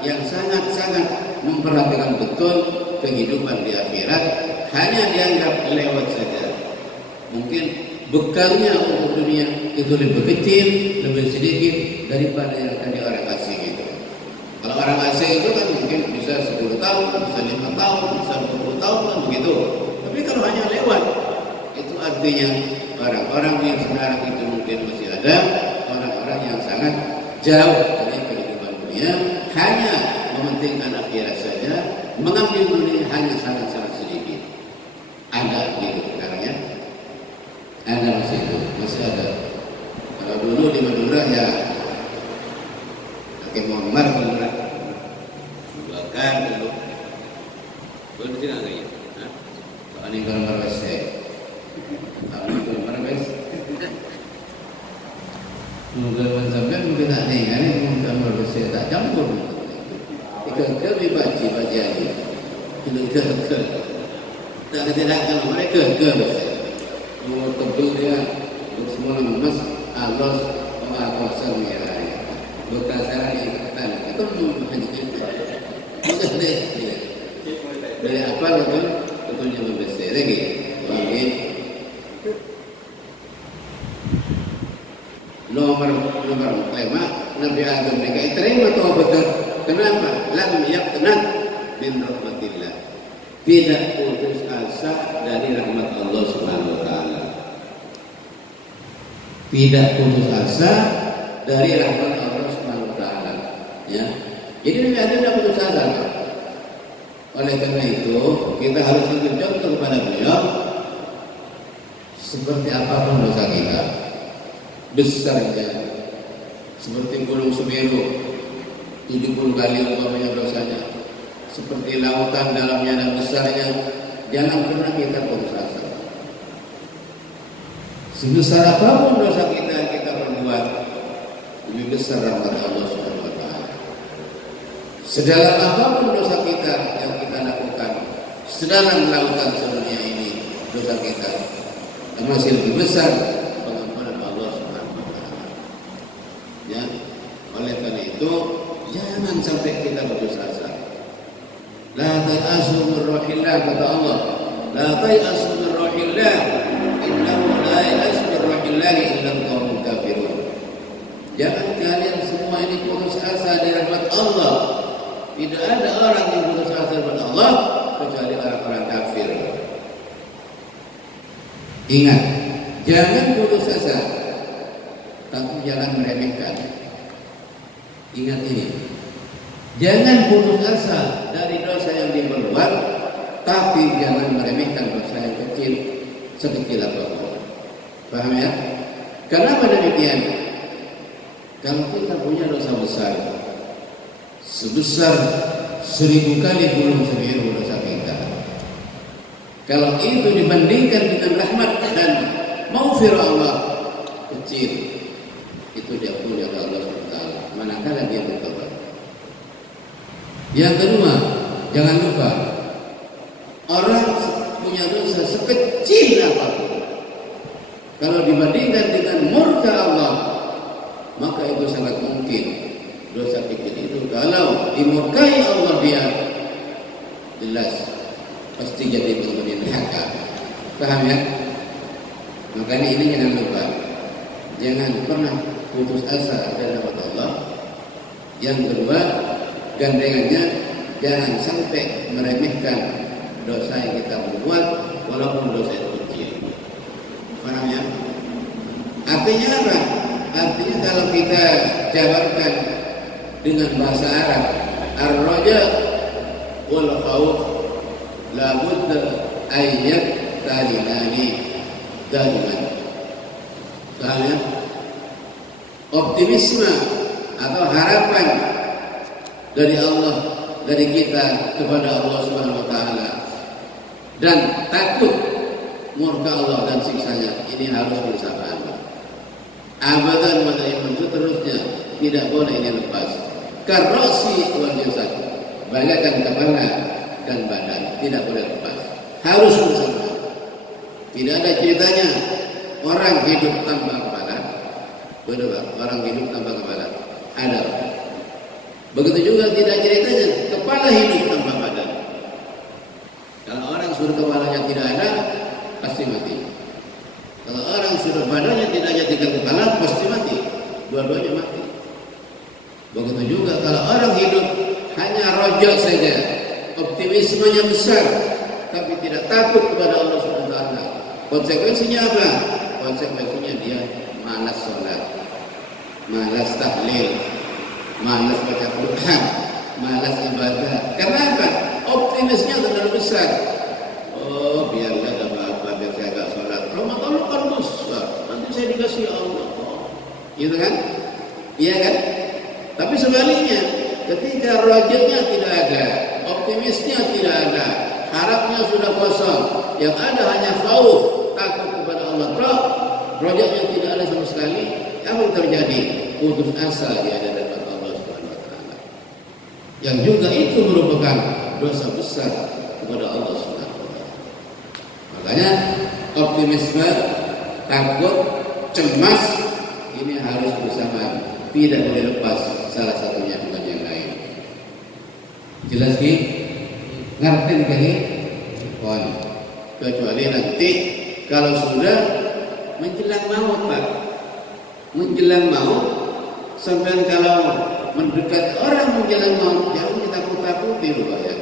yang sangat-sangat memperhatikan betul kehidupan di akhirat, hanya dianggap lewat saja. Mungkin bekalnya untuk dunia itu lebih kecil, lebih sedikit daripada yang tadi orang asing itu. Kalau orang asing itu kan mungkin bisa 10 tahun, bisa 5 tahun, bisa 20 tahun kan begitu. Tapi kalau hanya lewat, itu artinya orang-orang yang sekarang itu mungkin masih ada orang-orang yang sangat jauh dari kehidupan dunia, hanya mementingkan akhirat saja, mengambil dunia hanya sangat-sangat sedikit. Ada gitu sekarang ya. Ada masih ada. Kalau dulu di Madura ya pakai Muhammad Madura, belakang dulu. Boleh di sini nggak ya? Soal ini gambar besar. Soal ini gambar besar. Mungkin sampai mungkin tak nih, ini gambar besar tak campur. Ikan dibaci aja. Ikan. Tak ada kalau mereka besar. Nomor tebel dia semua emas, alos, pengawasan merah. Berdasarkan ikatan itu bukan dari apa itu betulnya membesar lagi. Nomor 5 Nabi Adam mereka terima taubat. Kenapa? Lam yaqnat min rahmatillah. Tidak putus asa dari rahmat Allah Subhanahu wa taala. Tidak putus asa dari rahmat Allah Subhanahu wa taala, ya. Jadi Nabi Adam tidak putus asa. Oleh karena itu, kita harus ambil contoh kepada beliau. Seperti apapun dosa kita, besarnya seperti gunung Semeru 70 kali umpamanya dosanya, seperti lautan dalamnya dan besarnya, jangan pernah kita putus asa. Sebesar apapun dosa kita berbuat, lebih besar rahmat Allah Subhanahu wa taala. Sedalam apapun dosa kita yang kita lakukan, sedalam lautan sedunia ini dosa kita, masih lebih besar pengampunan Allah Subhanahu wa taala. Ya, oleh karena itu jangan sampai kita putus asa. La ta'asu min rahillah, kata Allah. La ta'asu min rahillah, innahu la ya'asu min rahillah illa al-qawmul kafirun. Jangan kalian semua ini putus asa dari rahmat Allah. Tidak ada orang yang putus asa dari rahmat Allah kecuali orang-orang kafir. Ingat, jangan putus asa, tapi jangan meremehkan. Ingat ini. Jangan putus asa dari dosa yang diperbuat, tapi jangan meremehkan dosa yang kecil, sekecil apapun. Paham ya? Kenapa demikian? Kalau kita punya dosa besar, sebesar 1000 kali gunung Semeru dosa kita, kalau itu dibandingkan dengan rahmat dan maghfirah Allah, kecil, itu diampuni oleh Allah SWT. Manakala dia bertobat. Yang kedua, jangan lupa, orang punya dosa sekecil apapun, kalau dibandingkan dengan murka Allah, maka itu sangat mungkin dosa kecil itu kalau dimurkai Allah dia jelas pasti jadi penghuni neraka. Paham ya? Makanya ini jangan lupa, jangan pernah putus asa dari rahmat Allah. Yang kedua, gandengannya jangan sampai meremehkan dosa yang kita berbuat walaupun dosa itu kecil. Paham ya? Artinya apa? Artinya kalau kita jabarkan dengan bahasa Arab, ar-raja wal khauf la budda ayyat talinani daliman. Paham ya? optimisme atau harapan dari Allah, dari kita kepada Allah Subhanahu wa taala, dan takut murka Allah dan siksanya, ini harus bersamaan. Abadan wa daiman, seterusnya tidak boleh ini lepas. Karrosi wal jasad, bagaikan kepala dan badan, tidak boleh lepas, harus bersamaan. Tidak ada ceritanya orang hidup tanpa kepala. Betul tak? Orang hidup tanpa kepala ada. Begitu juga tidak ceritanya kepala hidup tanpa badan. Kalau orang suruh kepalanya tidak ada, pasti mati. Kalau orang suruh badannya tidak ada tiga kepala, pasti mati. Dua-duanya mati. Begitu juga kalau orang hidup hanya rojok saja, optimismenya besar, tapi tidak takut kepada Allah Subhanahu wa taala. Konsekuensinya apa? Konsekuensinya dia malas sholat, malas tahlil, malas baca Quran, malas ibadah. Karena apa? Optimisnya terlalu besar. Oh, biarlah ada apa-apa, biar saya agak sholat. Ramadan kan besar, nanti saya dikasih Allah. Gitu kan? Iya kan? Tapi sebaliknya, ketika rojoknya tidak ada, optimisnya tidak ada, harapnya sudah kosong, yang ada hanya khauf, takut kepada Allah. Rojoknya tidak ada sama sekali. Apa yang terjadi? Putus asa di hadapan Allah Subhanahu wa taala. Yang juga itu merupakan dosa besar kepada Allah Subhanahu wa taala. Makanya optimisme, takut, cemas ini harus bersamaan, tidak boleh lepas salah satunya dengan yang lain. Jelas ki? Ngerti kali? Kecuali nanti kalau sudah menjelang maut, Pak. Menjelang maut, sampai kalau mendekat orang menjelang maut, jangan kita takut-takuti loh, Pak ya.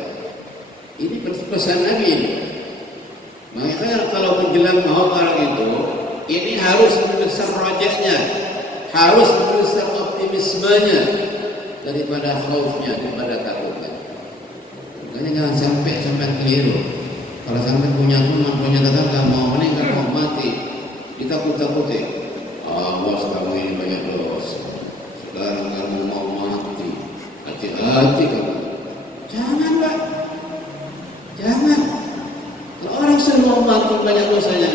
Ini pesan Nabi ini. Makanya kalau menjelang maut orang itu, ini harus membesar rojaknya, harus membesar optimismenya daripada khaufnya, daripada takutnya. Makanya jangan sampai keliru. Kalau sampai punya teman, punya tetangga mau meninggal, mau mati, ditakut-takuti. Bos kamu ini banyak dosa. Sekarang kamu mau mati, hati-hati kamu. Jangan, Pak. Jangan. Kalau orang sudah mau mati banyak dosanya,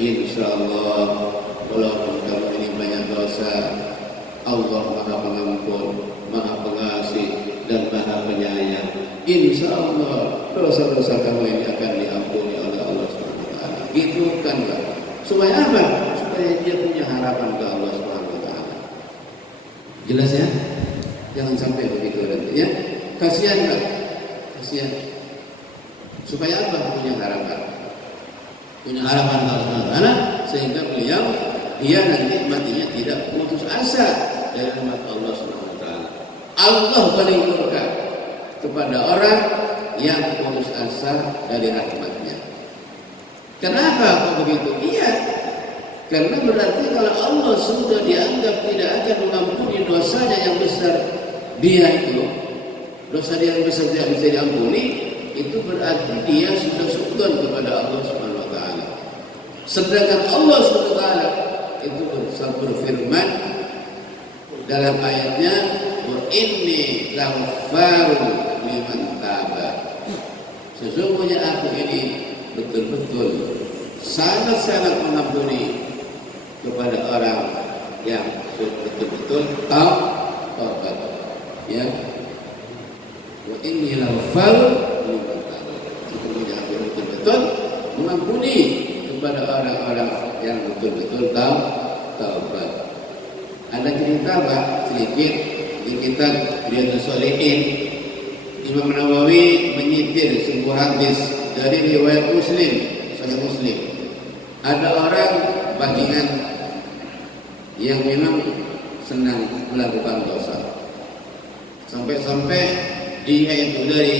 insya Allah, walaupun kamu ini banyak dosa, Allah Maha Pengampun, Maha Pengasih, dan Maha Penyayang. Insya Allah dosa-dosa kamu ini akan diampuni oleh Allah Subhanahu wa taala. Gitu kan, Pak? Supaya apa? Supaya dia punya harapan ke Allah Subhanahu wa taala. Jelas ya? Jangan sampai begitu nanti ya. Kasihan, Pak. Kasihan. Supaya apa? Punya harapan. Punya harapan ke Allah Subhanahu wa taala sehingga beliau dia nanti matinya tidak putus asa dari rahmat Allah Subhanahu wa taala. Allah paling murka kepada orang yang putus asa dari rahmatnya. Kenapa kok begitu? Iya, karena berarti kalau Allah sudah dianggap tidak akan mengampuni dosanya yang besar, dia itu dosa dia yang besar tidak bisa diampuni, itu berarti dia sudah suudzon kepada Allah Subhanahu wa taala. Sedangkan Allah Subhanahu wa taala itu berfirman dalam ayatnya, wa inni laghaffarun liman taba. Sesungguhnya aku ini betul-betul sangat-sangat mengampuni kepada orang yang betul-betul taubat. Ya. Wa inni laghaffarun liman taba. Sesungguhnya aku betul-betul mengampuni kepada orang-orang yang betul-betul taubat. Ada cerita, Pak, sedikit di kitab Riyadhus Shalihin. Imam Nawawi menyitir sebuah hadis dari riwayat Muslim, Sahih Muslim. Ada orang bajingan yang memang senang melakukan dosa. Sampai-sampai dia itu dari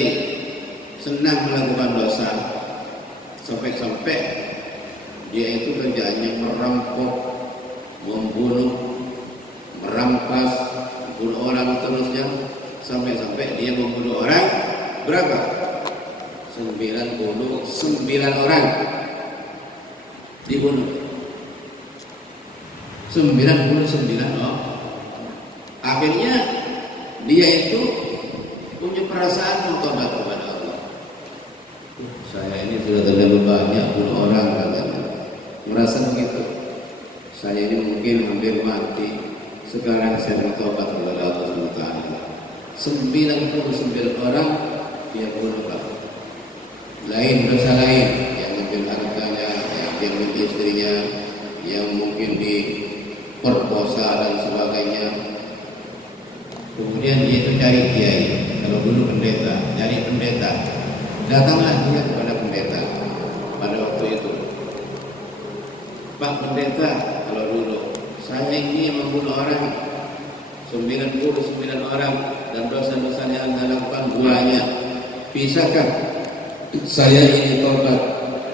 senang melakukan dosa, sampai-sampai dia itu kerjaannya merampok, membunuh, merampas, membunuh orang terusnya, sampai-sampai dia membunuh orang berapa? 99 orang dibunuh. 99 orang Akhirnya dia itu punya perasaan mau tobat kepada Allah. Saya ini sudah terlalu banyak bunuh orang, katanya. Merasa begitu. Saya ini mungkin hampir mati. Sekarang saya mau tobat kepada Allah SWT. 99 orang dia bunuh, Pak. Lain dosa lain, yang mungkin hartanya, yang mungkin istrinya, yang mungkin diperkosa dan sebagainya. Kemudian dia itu cari kiai. Kalau dulu pendeta, cari pendeta. Datanglah dia kepada pendeta pada waktu itu. Pak pendeta, kalau dulu saya ini membunuh orang 99 orang dan dosa-dosa yang Anda lakukan banyak. Bisakah saya ini tobat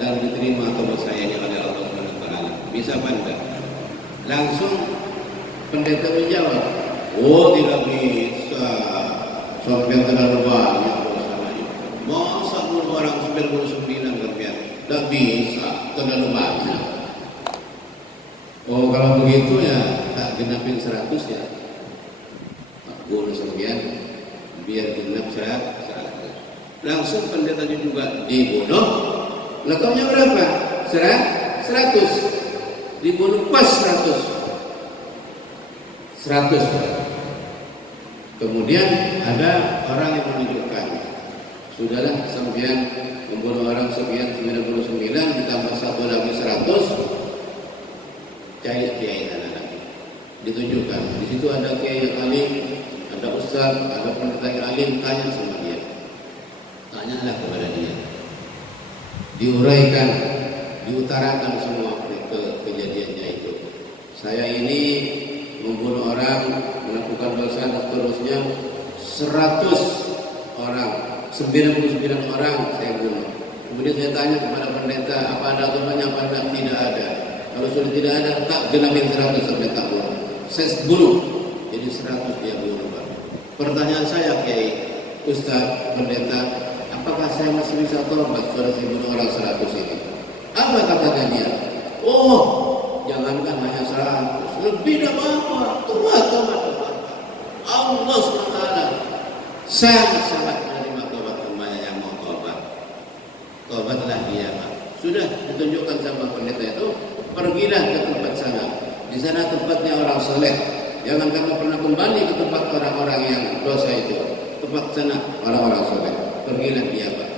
dan diterima tobat saya ini oleh Allah SWT? Bisa apa enggak? Langsung pendeta menjawab, oh tidak bisa, sampai terlalu banyak dosanya. Masa bunuh orang 99 sampai? Tidak bisa, terlalu banyak. Oh kalau begitu ya tak genapin 100 ya. Bunuh sekian biar genap 100. Langsung pendetanya juga dibunuh. Letaknya berapa? 100. Dibunuh pas 100. Kemudian ada orang yang menunjukkan, sudahlah sampean membunuh orang sekian 99 ditambah 1 lagi 100. Cari kiai anak-anak. Ditunjukkan. Di situ ada kiai yang alim, ada ustaz, ada pendeta yang alim, tanya sama dia. Tanyalah kepada dia. Diuraikan, diutarakan semua kejadiannya itu. Saya ini membunuh orang, melakukan dosa dan seterusnya 100 orang, 99 orang saya bunuh. Kemudian saya tanya kepada pendeta, apa ada aturannya, apa tidak ada. Kalau sudah tidak ada, tak genapin 100 sampai tak bunuh. Saya bunuh, jadi 100 dia bunuh, Pak. Pertanyaan saya, Kiai, Ustaz, pendeta, apakah saya masih bisa tobat sudah saya bunuh orang 100 ini? Apa katanya dia? Oh, jangankan hanya 100, lebih dah apa? Tobat. Allah SWT sangat menerima tobat kembali yang mau tobat. Tobatlah dia, Pak. Sudah ditunjukkan sama pendeta itu, pergilah ke tempat sana. Di sana tempatnya orang soleh. Jangan kamu pernah kembali ke tempat orang-orang yang dosa itu. Tempat sana orang-orang soleh. Pergilah dia, Pak.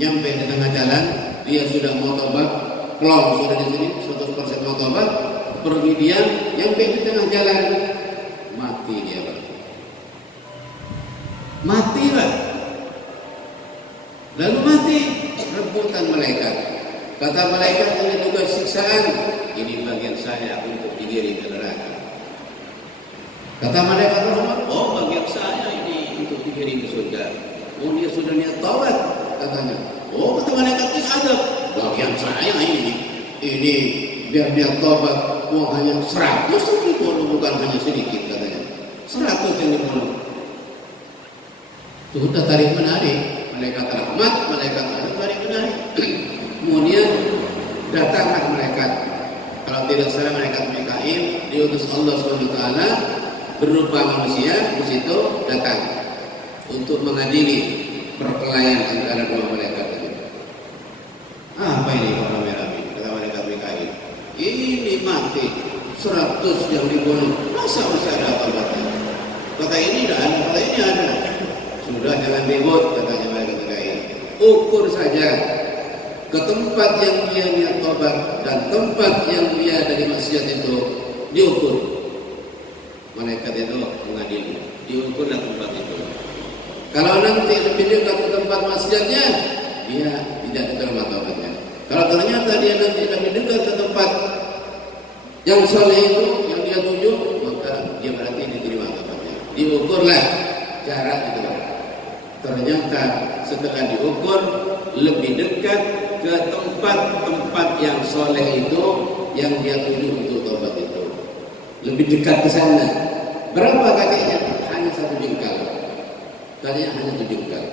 Nyampe di tengah jalan, dia sudah mau tobat. Plong sudah di sini, 100% mau tobat. Pergi dia, nyampe di tengah jalan, mati dia, Pak. Mati, Pak. Lalu mati, rebutan malaikat. Kata malaikat, ini tugas siksaan. Ini bagian saya untuk digiring ke neraka. Kata malaikat Rahmat, oh bagian saya ini untuk digiring ke surga. Oh dia sudah niat taubat, katanya. Oh kata malaikat ini ada bagian saya ini biar niat taubat. Oh hanya 100 yang dibunuh, bukan hanya sedikit, katanya. 100 yang dibunuh. Itu udah tarik menarik. Malaikat Rahmat, malaikat tarik menarik. Kemudian datanglah malaikat. Kalau tidak salah malaikat Mikail diutus Allah SWT berupa manusia di situ datang untuk mengadili perkelahian antara dua malaikat itu. Apa ini Pak Rami? Kata malaikat Mikail. Ini mati 100 yang dibunuh. Masa ada apa-apanya? Kata ini tidak ada, kata ini ada. Sudah jangan ribut, katanya malaikat Mikail. Ukur saja ke tempat yang dia niat tobat dan tempat yang dia dari maksiat itu diukur. Malaikat itu mengadili, diukurlah tempat itu. Kalau nanti lebih dekat ke tempat maksiatnya, dia tidak diterima tobatnya. Kalau ternyata dia nanti lebih dekat ke tempat yang soleh itu, yang dia tuju, maka dia berarti diterima tobatnya. Diukurlah cara itu. Ternyata setelah diukur lebih dekat ke tempat-tempat yang soleh itu yang dia tuju untuk tobat itu. Lebih dekat ke sana. Berapa kakinya? Hanya 1 jengkal. Tadinya hanya 1 jengkal.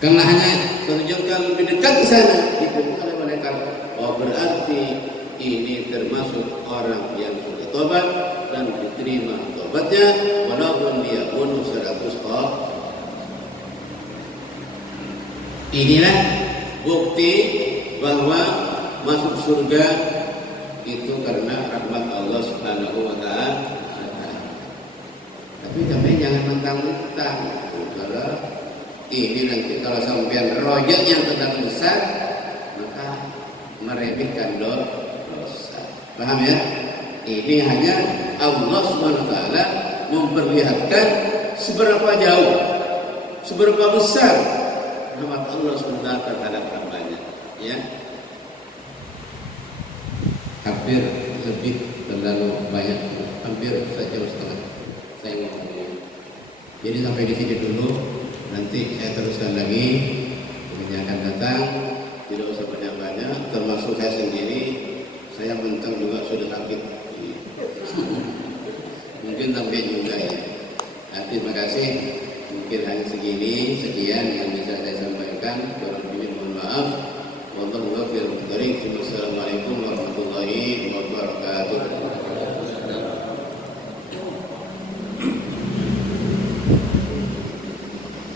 Karena hanya 1 jengkal lebih dekat ke sana, dibunuh oleh malaikat. Oh berarti ini termasuk orang yang sudah tobat dan diterima tobatnya walaupun dia bunuh 100 orang. Inilah bukti bahwa masuk surga itu karena rahmat Allah Subhanahu wa taala. Tapi kami jangan mentang-mentang kalau ini nanti kalau sampean rojak yang terlalu besar maka meremehkan dosa. Paham ya? Ini hanya Allah Subhanahu wa taala memperlihatkan seberapa jauh, seberapa besar rahmat Allah Subhanahu wa taala terhadap hambanya, ya. Hampir lebih terlalu banyak, hampir 1,5 jam saya ngomong. Jadi sampai di sini dulu, nanti saya teruskan lagi. Ini akan datang, tidak usah banyak-banyak, termasuk saya sendiri. Saya mentang juga sudah sakit. Mungkin sampai juga ya. Nah, terima kasih. Mungkin hanya sekian yang bisa saya sampaikan. Kurang lebih mohon maaf. Wallahu a'lam bishawab. Wassalamualaikum warahmatullahi wabarakatuh.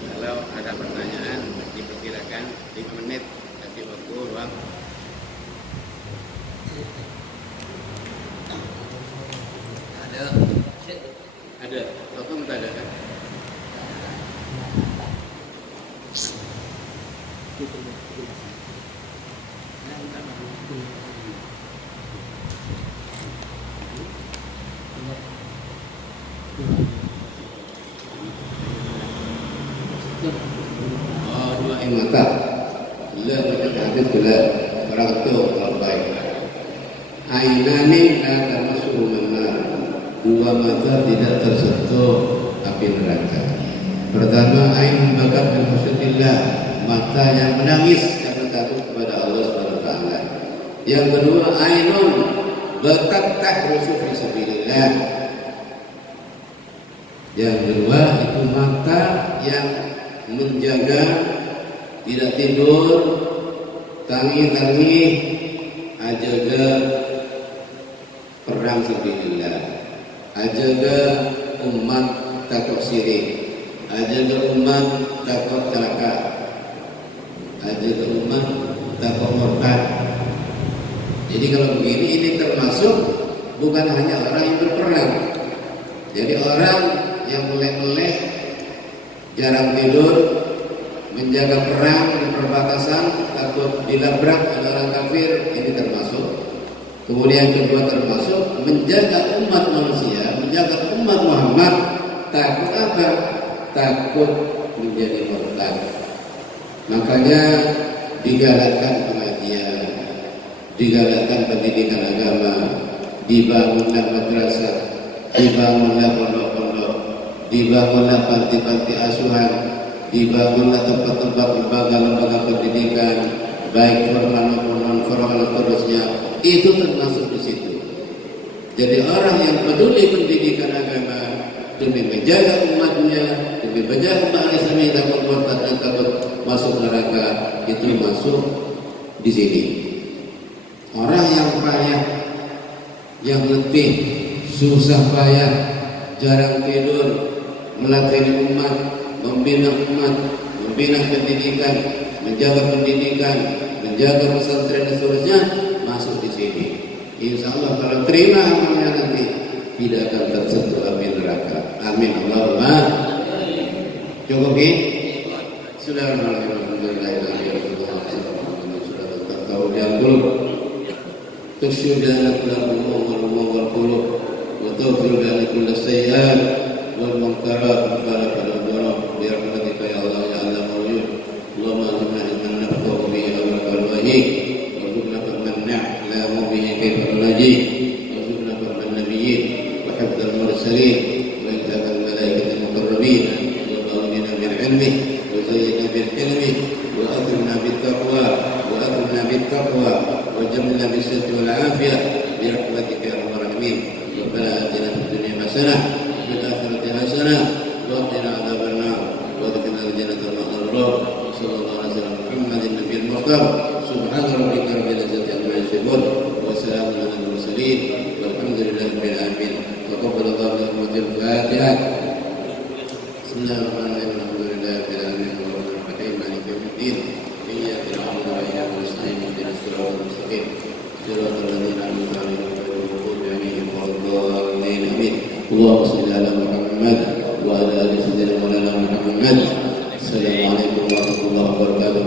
Kalau ada pertanyaan diperkirakan 5 menit, kasih waktu ruang. Ada. Tolong tak ada kan? Dua imata la hadis bila orang itu terbaik. Ainani la termasuk mana, dua mata tidak tersentuh api neraka. Pertama, ain bakat min khasyatillah, mata yang menangis karena takut kepada Allah Subhanahu wa taala. Yang kedua, ainun bakat tahrusu fi sabilillah. Yang kedua itu mata yang menjaga tidak tidur, tangi-tangi ajaga perang sabilillah, ajaga umat takut syirik, ajaga umat takut celaka, ajaga umat takut murtad. Jadi kalau begini ini termasuk bukan hanya orang yang berperang. Jadi orang yang melek-melek, jarang tidur, menjaga perang di perbatasan, takut dilabrak oleh orang kafir, ini termasuk. Kemudian kedua termasuk menjaga umat manusia, menjaga umat Muhammad, takut apa? Takut menjadi murtad. Makanya digalakkan pengajian, digalakkan pendidikan agama, dibangunlah madrasah, dibangunlah pondok-pondok, dibangunlah panti-panti asuhan, dibangunlah tempat-tempat lembaga-lembaga pendidikan, baik formal maupun non formal seterusnya. Itu termasuk di situ. Jadi orang yang peduli pendidikan agama demi menjaga umatnya, demi menjaga umat Islam takut murtad dan takut masuk neraka, itu masuk di sini. Orang yang payah, yang letih, susah payah, jarang tidur, melatih umat, membina umat, membina pendidikan, menjaga pendidikan, menjaga pesantren dan seterusnya, masuk di sini. Insya Allah kalau terima amalnya nanti tidak akan tersentuh api neraka. Amin Allahumma. Cukup ya? Sudah تكشف لنا كل الهموم والهموم والقلوب وتغفر لنا كل السيئات والمنكرات والخلف والضرر برحمتك يا الله يا علام الغيوب. اللهم ارزقنا علما نفقه به امرك الوحيد وارزقنا فهم نعلم به كيف ننجي وارزقنا فهم النبيين وحفظ المرسلين والتقى الملائكه المقربين وقومنا بالعلم وزينا بالحلم واكرمنا بالتقوى واكرمنا بالتقوى وجملنا بالستر والعافيه برحمتك يا ارحم الراحمين. ربنا اتنا في الدنيا حسنه وفي الاخره حسنه وقنا عذاب النار وادخلنا الجنه مع الابرار. صلى الله عليه وسلم محمد النبي المختار. سبحان ربك رب العزه عما يصفون وسلام الفاتحة. بسم الله الرحمن الرحيم. الحمد لله رب العالمين الرحمن الرحيم مالك يوم الدين. إياك نعبد وإياك نستعين اهدنا الصراط المستقيم صراط الذين أنعمت عليهم غير المغضوب عليهم ولا الضالين آمين. اللهم صل على محمد وعلى آل سيدنا مولانا محمد. السلام عليكم ورحمة الله وبركاته.